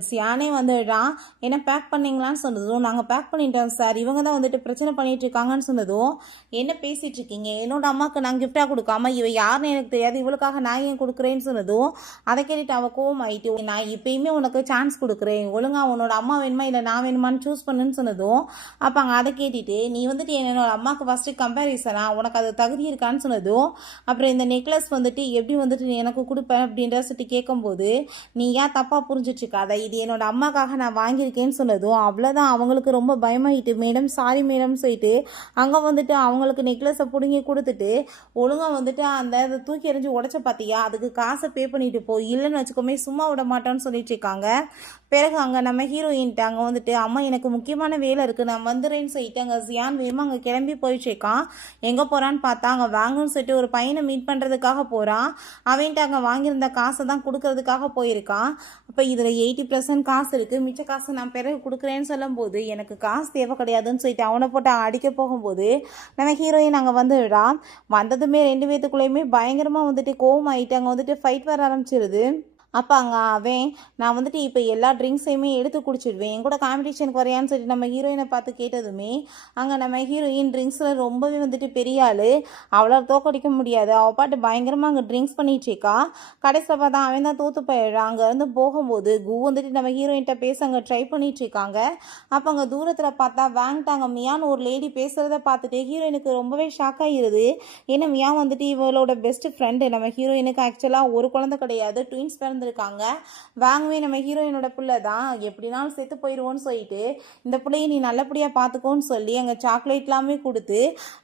சியானே வந்துடுறான். என்ன பேக் பண்ணிங்களான்னு சொன்னதும் நாங்கள் பேக் பண்ணிட்டோம் சார், இவங்க தான் வந்துட்டு பிரச்சனை பண்ணிட்டு இருக்காங்கன்னு சொன்னதும் என்ன பேசிகிட்டு இருக்கீங்க, என்னோட அம்மாவுக்கு நான் கிஃப்டாக கொடுக்காம இவ யாருன்னு எனக்கு தெரியாது, இவளுக்காக நான் ஏன் கொடுக்குறேன்னு சொன்னதும் அதை கேட்டுட்டு அவள் கோவம் ஆகிட்டு, நான் இப்பயுமே உனக்கு சான்ஸ் கொடுக்குறேன், ஒழுங்காக உன்னோட அம்மா வேணுமா இல்லை நான் வேணுமான்னு சூஸ் பண்ணுன்னு சொன்னதும் அப்போ அங்கே அதை கேட்டுட்டு நீ வந்துட்டு என்னோட அம்மாவுக்கு ஃபஸ்ட்டு கம்பேரிசனா உனக்கு அது தகுதி இருக்கான்னு சொன்னதும் அப்புறம் இந்த நெக்லஸ் வந்துட்டு எப்படி வந்துட்டு நீ எனக்கு கொடுப்பேன் அப்படின்ற சொல்லிட்டு கேட்கும்போது நீ ஏன் தப்பாக புரிஞ்சிட்ருக்காத, இது என்னோட அம்மாக்காக நான் வாங்கியிருக்கேன்னு சொன்னதும் அவ்வளோதான் அவங்களுக்கு ரொம்ப பயமாயிட்டு, மேடம் சாரி மேடம் சொல்லிட்டு அங்கே வந்துட்டு அவங்களுக்கு நெக்லஸை பிடுங்கி கொடுத்துட்டு ஒழுங்காக வந்துட்டு அந்த தூக்கி எறிஞ்சு உடச்ச பார்த்தியா, அதுக்கு காசை பே பண்ணிட்டு போ, இல்லைன்னு வச்சுக்கோமே சும்மா விட மாட்டோன்னு சொல்லிட்டு இருக்காங்க. பிறகு அங்கே நம்ம ஹீரோயின்ட்டு அங்கே வந்துட்டு அம்மா எனக்கு முக்கியமான வேலை இருக்குது நான் வந்துடுறேன்னு சொல்லிட்டு அங்கே ஜியான் வேகமாக அங்கே கிளம்பி போயிட்டுருக்கான். எங்கே போகிறான்னு பார்த்தா அங்கே வாங்கன்னு சொல்லிட்டு ஒரு பையனை மீட் பண்ணுறதுக்காக போகிறான். அவன்ட்டு அங்கே வாங்கியிருந்த காசை தான் கொடுக்கறதுக்காக போயிருக்கான். அப்போ இதில் 80% காசு இருக்குது, மிச்ச காசு நான் பிறகு கொடுக்குறேன்னு சொல்லும்போது எனக்கு காசு தேவை கிடையாதுன்னு சொல்லிட்டு அவனை போட்டு அடிக்க போகும்போது நம்ம ஹீரோயின் அங்கே வந்துடுறா. வந்ததுமே 2 பேத்துக்குள்ளேயுமே பயங்கரமாக வந்துட்டு கோவம் ஆகிட்டு அங்கே வந்துட்டு ஃபைட் வர ஆரம்பிச்சிருது. அப்போ அங்கே அவன் நான் வந்துட்டு இப்போ எல்லா ட்ரிங்க்ஸையுமே எடுத்து குடிச்சிடுவேன், என் கூட காம்படிஷனுக்கு வரையான்னு சொல்லிட்டு நம்ம ஹீரோயினை பார்த்து கேட்டதுமே அங்கே நம்ம ஹீரோயின் ட்ரிங்க்ஸில் ரொம்பவே வந்துட்டு பெரிய ஆள், அவளை தோக்கடிக்க முடியாது, அவள் பாட்டு பயங்கரமாக அங்கே ட்ரிங்க்ஸ் பண்ணிட்டு இருக்கா. கடைசியில் பார்த்தா அவன் தான் தோற்று போயிடுறான். அங்கேருந்து போகும்போது வந்துட்டு நம்ம ஹீரோயின்கிட்ட பேச அங்கே ட்ரை பண்ணிட்டு இருக்காங்க. அப்போ அங்கே தூரத்தில் பார்த்தா வாங்கிட்டாங்க மியான்னு ஒரு லேடி பேசுகிறத பார்த்துட்டு ஹீரோயினுக்கு ரொம்பவே ஷாக் ஆகிடுது. ஏன்னா மியா வந்துட்டு இவளோட பெஸ்ட் ஃப்ரெண்டு, நம்ம ஹீரோயினுக்கு ஆக்சுவலாக ஒரு குழந்தை கிடையாது, ட்வின்ஸ் பிறந்து இருக்காங்க. வாங்கவே நம்ம ஹீரோயினோட பிள்ளை தான், எப்படினாலும் செத்து போயிடுவோன்னு சொல்லிட்டு இந்த பிள்ளையை நீ நல்லபடியாக பார்த்துக்கோன்னு சொல்லி அங்கே சாக்லேட் எல்லாமே கொடுத்து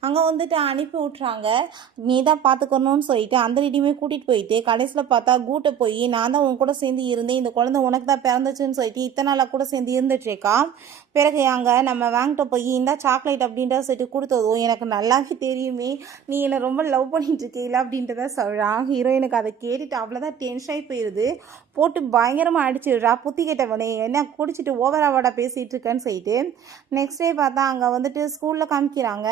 அங்கே வந்துட்டு அனுப்பி விட்றாங்க. நீ தான் பார்த்துக்கணும்னு சொல்லிட்டு அந்த ரெடியுமே கூட்டிகிட்டு போயிட்டு கடைசியில் பார்த்தா கூட்ட போய் நான் தான் உன் கூட சேர்ந்து இருந்தேன், இந்த குழந்தை உனக்கு தான் பிறந்துச்சுன்னு சொல்லிட்டு இத்தனை நாளாக கூட சேர்ந்து இருந்துட்டுருக்கா. பிறகு அங்கே நம்ம வாங்கிட்ட போய் இந்த சாக்லேட் அப்படின்றத சொல்லிட்டு கொடுத்ததும் எனக்கு நல்லாவே தெரியுமே நீ என்னை ரொம்ப லவ் பண்ணிட்டு இருக்கீங்களா அப்படின்றத சொல்கிறான். ஹீரோயினுக்கு அதை கேட்டுட்டு அவ்வளோதான் டென்ஷன் ஆகி போயிடுது. போட்டு பயங்கரமாக அடிச்சிடுறா. புத்தி கேட்டவனே என்ன குடிச்சிட்டு ஓவராவாடா பேசிகிட்டு இருக்கேன்னு சொல்லிட்டு நெக்ஸ்ட் டே பார்த்தா அங்கே வந்துட்டு ஸ்கூலில் காமிக்கிறாங்க.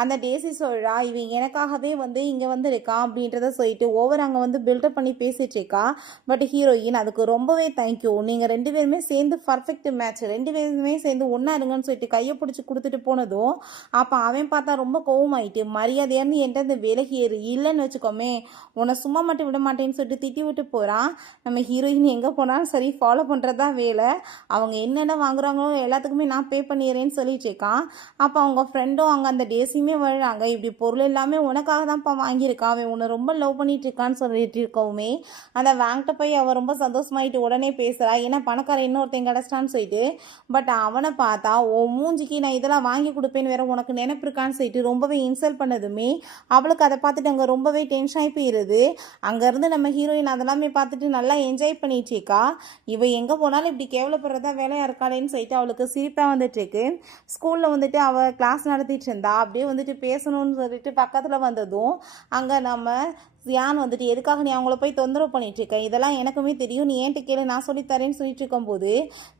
அந்த டேசி சொல்கிறா இவன் எனக்காகவே வந்து இங்கே வந்து இருக்கான் அப்படின்றத சொல்லிட்டு ஓவர் அங்கே வந்து பில்டப் பண்ணி பேசிட்டு இருக்கா. பட் ஹீரோயின் அதுக்கு ரொம்பவே தேங்க்யூ, நீங்கள் 2 பேருமே சேர்ந்து பர்ஃபெக்ட் மேட்ச், 2 பேருமே சேர்ந்து ஒன்றா இருங்கன்னு சொல்லிட்டு கையை பிடிச்சி கொடுத்துட்டு போனதும் அப்போ அவன் பார்த்தா ரொம்ப கோவமாயிட்டு மரியாதையான்னு என்கிட்ட இந்த விலகி ஏறு, இல்லைன்னு வச்சுக்கோமே உன்னை சும்மா மட்டும் விட மாட்டேன்னு சொல்லிட்டு திட்டி விட்டு போகிறான். நம்ம ஹீரோயின் எங்கே போனாலும் சரி ஃபாலோ பண்ணுறது தான் வேலை. அவங்க என்னென்ன வாங்குறாங்களோ எல்லாத்துக்குமே நான் பே பண்ணிடுறேன்னு சொல்லிட்டு இருக்கான். அப்போ அவங்க ஃப்ரெண்டும் அங்கே அந்த டேஸியுமே வர்றாங்க. இப்படி பொருள் எல்லாமே உனக்காக தான்ப்பா வாங்கியிருக்கான், அவன் உன்னை ரொம்ப லவ் பண்ணிட்டு இருக்கான்னு சொல்லிட்டு இருக்கவுமே அந்த வாங்கிட்ட போய் அவன் ரொம்ப சந்தோஷமாயிட்டு உடனே பேசுகிறா. ஏன்னா பணக்காரன் இன்னொருத்தன் கிடச்சிட்டான்னு சொல்லிட்டு. பட் அவனை பார்த்தா ஓ மூஞ்சிக்கு நான் இதெல்லாம் வாங்கி கொடுப்பேன்னு வேற உனக்கு நினைப்பு இருக்கான்னு சொல்லிட்டு ரொம்பவே இன்சல்ட் பண்ணதுமே அவளுக்கு அதை பார்த்துட்டு அங்கே ரொம்பவே டென்ஷன் ஆகி போயிடுது. அங்கேருந்து நம்ம ஹீரோயின் அதெல்லாமே பார்த்துட்டு நல்லா என்ஜாய் பண்ணிட்டு இருக்கா. இவ எங்கே போனாலும் இப்படி கேவலப்படுறதா வேலையாக இருக்காளேன்னு சொல்லிட்டு அவளுக்கு சிரிப்பாக வந்துட்டு இருக்கு. ஸ்கூலில் வந்துட்டு அவள் கிளாஸ் நடத்திட்டு இருந்தா. அப்படியே வந்துட்டு பேசணும்னு சொல்லிட்டு பக்கத்தில் வந்ததும் அங்கே நம்ம ஜியான் வந்துட்டு எதுக்காக நீ அவங்கள போய் தொந்தரவு பண்ணிட்டு இருக்க, இதெல்லாம் எனக்குமே தெரியும், நீ ஏன்ட்டு கேளு நான் சொல்லித்தரேன்னு சொல்லிட்டு இருக்கும்போது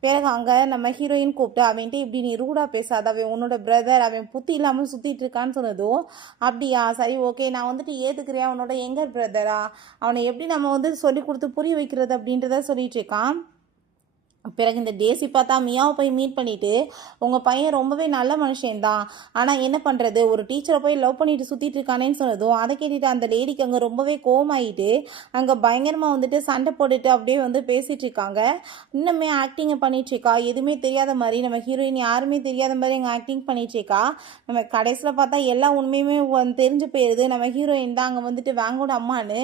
பிறகு அங்கே நம்ம ஹீரோயின் கூப்பிட்டு அவன்ட்டு இப்படி நீ ரூடா பேசாத, அவன் உன்னோட பிரதர், அவன் புத்தி இல்லாமல் சுற்றிட்டு இருக்கான்னு சொன்னதும் அப்படியா சரி ஓகே நான் வந்துட்டு ஏற்றுக்கிறேன், அவனோட எங்கர் பிரதரா, அவனை எப்படி நம்ம வந்து சொல்லி கொடுத்து புரிய வைக்கிறது அப்படின்றத சொல்லிட்டு இருக்கான். பிறகு இந்த டேசி பார்த்தா மியாவை போய் மீட் பண்ணிட்டு உங்கள் பையன் ரொம்பவே நல்ல மனுஷன்தான், ஆனால் என்ன பண்ணுறது ஒரு டீச்சரை போய் லவ் பண்ணிட்டு சுற்றிட்டு இருக்கானேன்னு சொன்னதும் அதை கேட்டுட்டு அந்த லேடிக்கு அங்கே ரொம்பவே கோவமாயிட்டு அங்கே பயங்கரமாக வந்துட்டு சண்டை போட்டுட்டு அப்படியே வந்து பேசிகிட்டு இருக்காங்க. இன்னுமே ஆக்டிங்கை பண்ணிட்டு இருக்கா, எதுவுமே தெரியாத மாதிரி நம்ம ஹீரோயின் யாருமே தெரியாத மாதிரி அங்கே ஆக்டிங் பண்ணிட்டு இருக்கா. நம்ம கடைசியில் பார்த்தா எல்லா உண்மையுமே தெரிஞ்சு போயிடுது. நம்ம ஹீரோயின் தான் அங்கே வந்துட்டு வாங்கோட அம்மானு.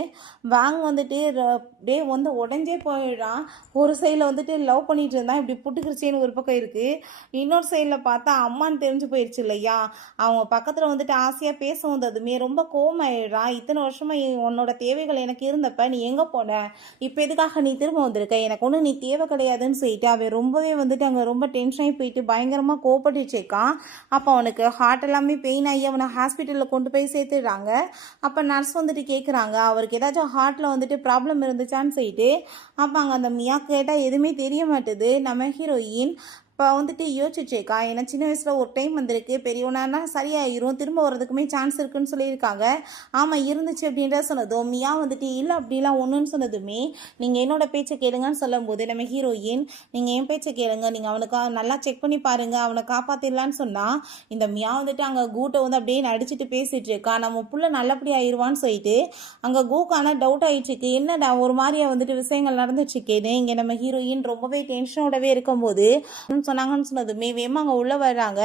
வாங்க வந்துட்டு அப்படியே வந்து உடஞ்சே போயிடுறான். ஒரு சைடில் வந்துட்டு லவ் பண்ணிட்டு இருந்தா இப்படி புட்டுக்கிருச்சேன்னு ஒரு பக்கம் இருக்கு, இன்னொரு சைடில் பார்த்தா அம்மான்னு தெரிஞ்சு போயிடுச்சு இல்லையா. அவங்க பக்கத்தில் வந்துட்டு ஆசையாக பேச வந்ததுமே ரொம்ப கோவமாயிடுறான். இத்தனை வருஷமா உன்னோட தேவைகள் எனக்கு இருந்தப்ப நீ எங்கே போன, இப்போ எதுக்காக நீ திரும்ப வந்திருக்க, எனக்கு ஒன்றும் நீ தேவை கிடையாதுன்னு சொல்லிட்டு அவன் ரொம்பவே வந்துட்டு அங்கே ரொம்ப டென்ஷன் ஆகி போயிட்டு பயங்கரமாக கோவப்பட்டுச்சேக்கான். அப்போ அவனுக்கு ஹார்ட் எல்லாமே பெயின் ஆகி அவனை ஹாஸ்பிட்டலில் கொண்டு போய் சேர்த்துடுறாங்க. அப்போ நர்ஸ் வந்துட்டு கேட்குறாங்க அவருக்கு ஏதாச்சும் ஹார்ட்டில் வந்துட்டு ப்ராப்ளம் இருந்துச்சான்னு சொல்லிட்டு. அப்போ அங்கே அந்த மியா கேட்டால் எதுவுமே தெரிய மாட்டுது. நம்ம ஹீரோயின் இப்போ வந்துட்டு யோசிச்சேக்கா, ஏன்னா சின்ன வயசில் ஒரு டைம் வந்திருக்கு, பெரியவனா சரியாயிரும், திரும்ப வர்றதுக்குமே சான்ஸ் இருக்குன்னு சொல்லியிருக்காங்க. ஆமாம் இருந்துச்சு அப்படின்ற சொன்னதும் மியா வந்துட்டு இல்லை அப்படிலாம் ஒன்றுன்னு சொன்னதுமே நீங்கள் என்னோட பேச்சை கேளுங்கன்னு சொல்லும்போது நம்ம ஹீரோயின் நீங்கள் என் பேச்சை கேளுங்க, நீங்கள் அவனுக்கு நல்லா செக் பண்ணி பாருங்கள், அவனை காப்பாற்றிடலான்னு சொன்னால் இந்த மியா வந்துட்டு அங்கே கூட்டை வந்து அப்படியே நடிச்சுட்டு பேசிகிட்டு இருக்கா. நம்ம புள்ள நல்லபடி ஆயிடுவான்னு சொல்லிட்டு அங்கே கூக்கான டவுட் ஆகிடுச்சுக்கு, என்னடா ஒரு மாதிரியா வந்துட்டு விஷயங்கள் நடந்துச்சுக்கேன்னு இங்கே நம்ம ஹீரோயின் ரொம்பவே டென்ஷனோடவே இருக்கும்போது சொன்னாங்கன்னு சொன்னதுமே வேமா அங்கே உள்ளே வர்றாங்க.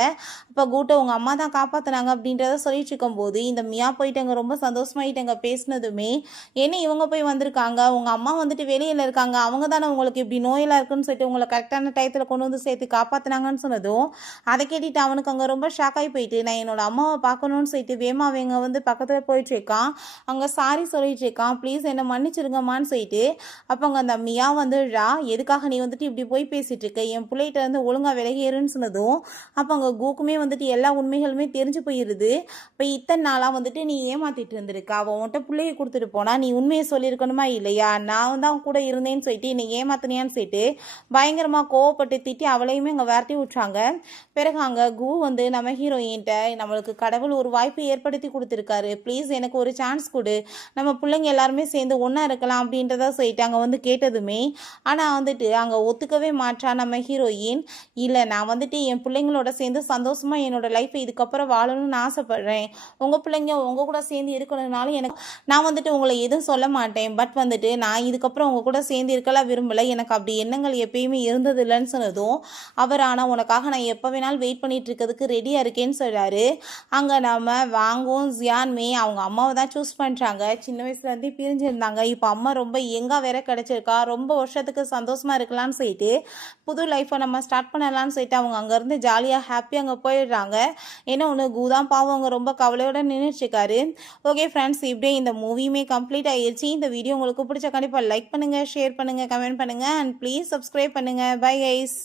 அப்போ கூட்ட உங்கள் அம்மா தான் காப்பாற்றினாங்க அப்படின்றத சொல்லிட்டு இருக்கும்போது இந்த மியா போயிட்டு அங்கே ரொம்ப சந்தோஷமாயிட்டு அங்கே பேசினதுமே என்ன இவங்க போய் வந்திருக்காங்க, உங்கள் அம்மா வந்துட்டு வெளியில் இருக்காங்க, அவங்க தானே உங்களுக்கு இப்படி நோயெல்லாம் இருக்குன்னு சொல்லிட்டு உங்களை கரெக்டான டயத்தில் கொண்டு வந்து சேர்த்து காப்பாற்றினாங்கன்னு சொன்னதும் அதை கேட்டுட்டு அவனுக்கு அங்கே ரொம்ப ஷாக் ஆகி போயிட்டு நான் என்னோட அம்மாவை பார்க்கணும்னு சொல்லிட்டு வேமா அவங்க வந்து பக்கத்தில் போயிட்டு இருக்கான். அங்கே சாரி சொல்லிட்டு இருக்கான், ப்ளீஸ் என்னை மன்னிச்சிருங்கம்மான்னு சொல்லிட்டு. அப்போ அங்கே அந்த மியா வந்துடுறா, எதுக்காக நீ வந்துட்டு இப்படி போய் பேசிட்டு இருக்க, என் பிள்ளைகிட்ட இருந்து ஒழுங்காக விலகிருன்னு சொன்னதும் அப்போ அங்கே கூக்குமே வந்துட்டு எல்லா உண்மைகளுமே தெரிஞ்சு போயிடுது. இப்போ இத்தனை நாளாக வந்துட்டு நீ ஏமாத்திட்டு இருந்திருக்க, அவன் உன்கிட்ட பிள்ளையை கொடுத்துட்டு போனா நீ உண்மையை சொல்லியிருக்கணுமா இல்லையா, நான் தான் கூட இருந்தேன்னு சொல்லிட்டு நீ ஏமாத்தினியான்னு சொல்லிட்டு பயங்கரமாக கோவப்பட்டு திட்டி அவளையுமே அங்கே விரட்டி விட்றாங்க. பிறகு அங்கே கூ வந்து நம்ம ஹீரோயின்ட்ட நம்மளுக்கு கடவுள் ஒரு வாய்ப்பு ஏற்படுத்தி கொடுத்துருக்காரு, ப்ளீஸ் எனக்கு ஒரு சான்ஸ் கொடு, நம்ம பிள்ளைங்க எல்லாருமே சேர்ந்து ஒன்றா இருக்கலாம் அப்படின்றத சொல்லிட்டு அங்கே வந்து கேட்டதுமே ஆனால் வந்துட்டு அங்கே ஒத்துக்கவே மாட்டா நம்ம ஹீரோயின். இல்லை நான் வந்துட்டு என் பிள்ளைங்களோட சேர்ந்து சந்தோஷமாக என்னோட லைஃப்பை இதுக்கப்புறம் வாழணும்னு ஆசைப்பட்றேன், உங்கள் பிள்ளைங்க உங்கள் கூட சேர்ந்து இருக்கணும்னாலும் எனக்கு நான் வந்துட்டு உங்களை எதுவும் சொல்ல மாட்டேன், பட் வந்துட்டு நான் இதுக்கப்புறம் உங்கள் கூட சேர்ந்து இருக்கலாம் விரும்பலை, எனக்கு அப்படி எண்ணங்கள் எப்பயுமே இருந்தது இல்லைன்னு சொன்னதும் அவர் ஆனால் உனக்காக நான் எப்போ வேணாலும் வெயிட் பண்ணிட்டு இருக்கிறதுக்கு ரெடியாக இருக்கேன்னு சொல்கிறாரு. அங்கே நம்ம வாங்கும் ஜியான்மே அவங்க அம்மாவை தான் சூஸ் பண்ணுறாங்க. சின்ன வயசுலேருந்தே பிரிஞ்சிருந்தாங்க, இப்போ அம்மா ரொம்ப எங்கே வேற கிடச்சிருக்கா, ரொம்ப வருஷத்துக்கு சந்தோஷமாக இருக்கலாம்னு சொல்லிட்டு புது லைஃப்பை நம்ம ஸ்டார்ட் பண்ணலான்னு சொல்லிட்டு அவங்க அங்கேருந்து ஜாலியாக ஹாப்பியாக அங்கே போயிடுறாங்க. ஏன்னா ஒன்று கூதான் பாவம் அவங்க ரொம்ப கவலையோடு நின்றுட்டுருக்காரு. ஓகே ஃப்ரெண்ட்ஸ், இப்படியே இந்த மூவியுமே கம்ப்ளீட் ஆகிடுச்சு. இந்த வீடியோ உங்களுக்கு பிடிச்ச கண்டிப்பாக லைக் பண்ணுங்கள், ஷேர் பண்ணுங்கள், கமெண்ட் பண்ணுங்கள் அண்ட் ப்ளீஸ் சப்ஸ்கிரைப் பண்ணுங்கள். Bye guys.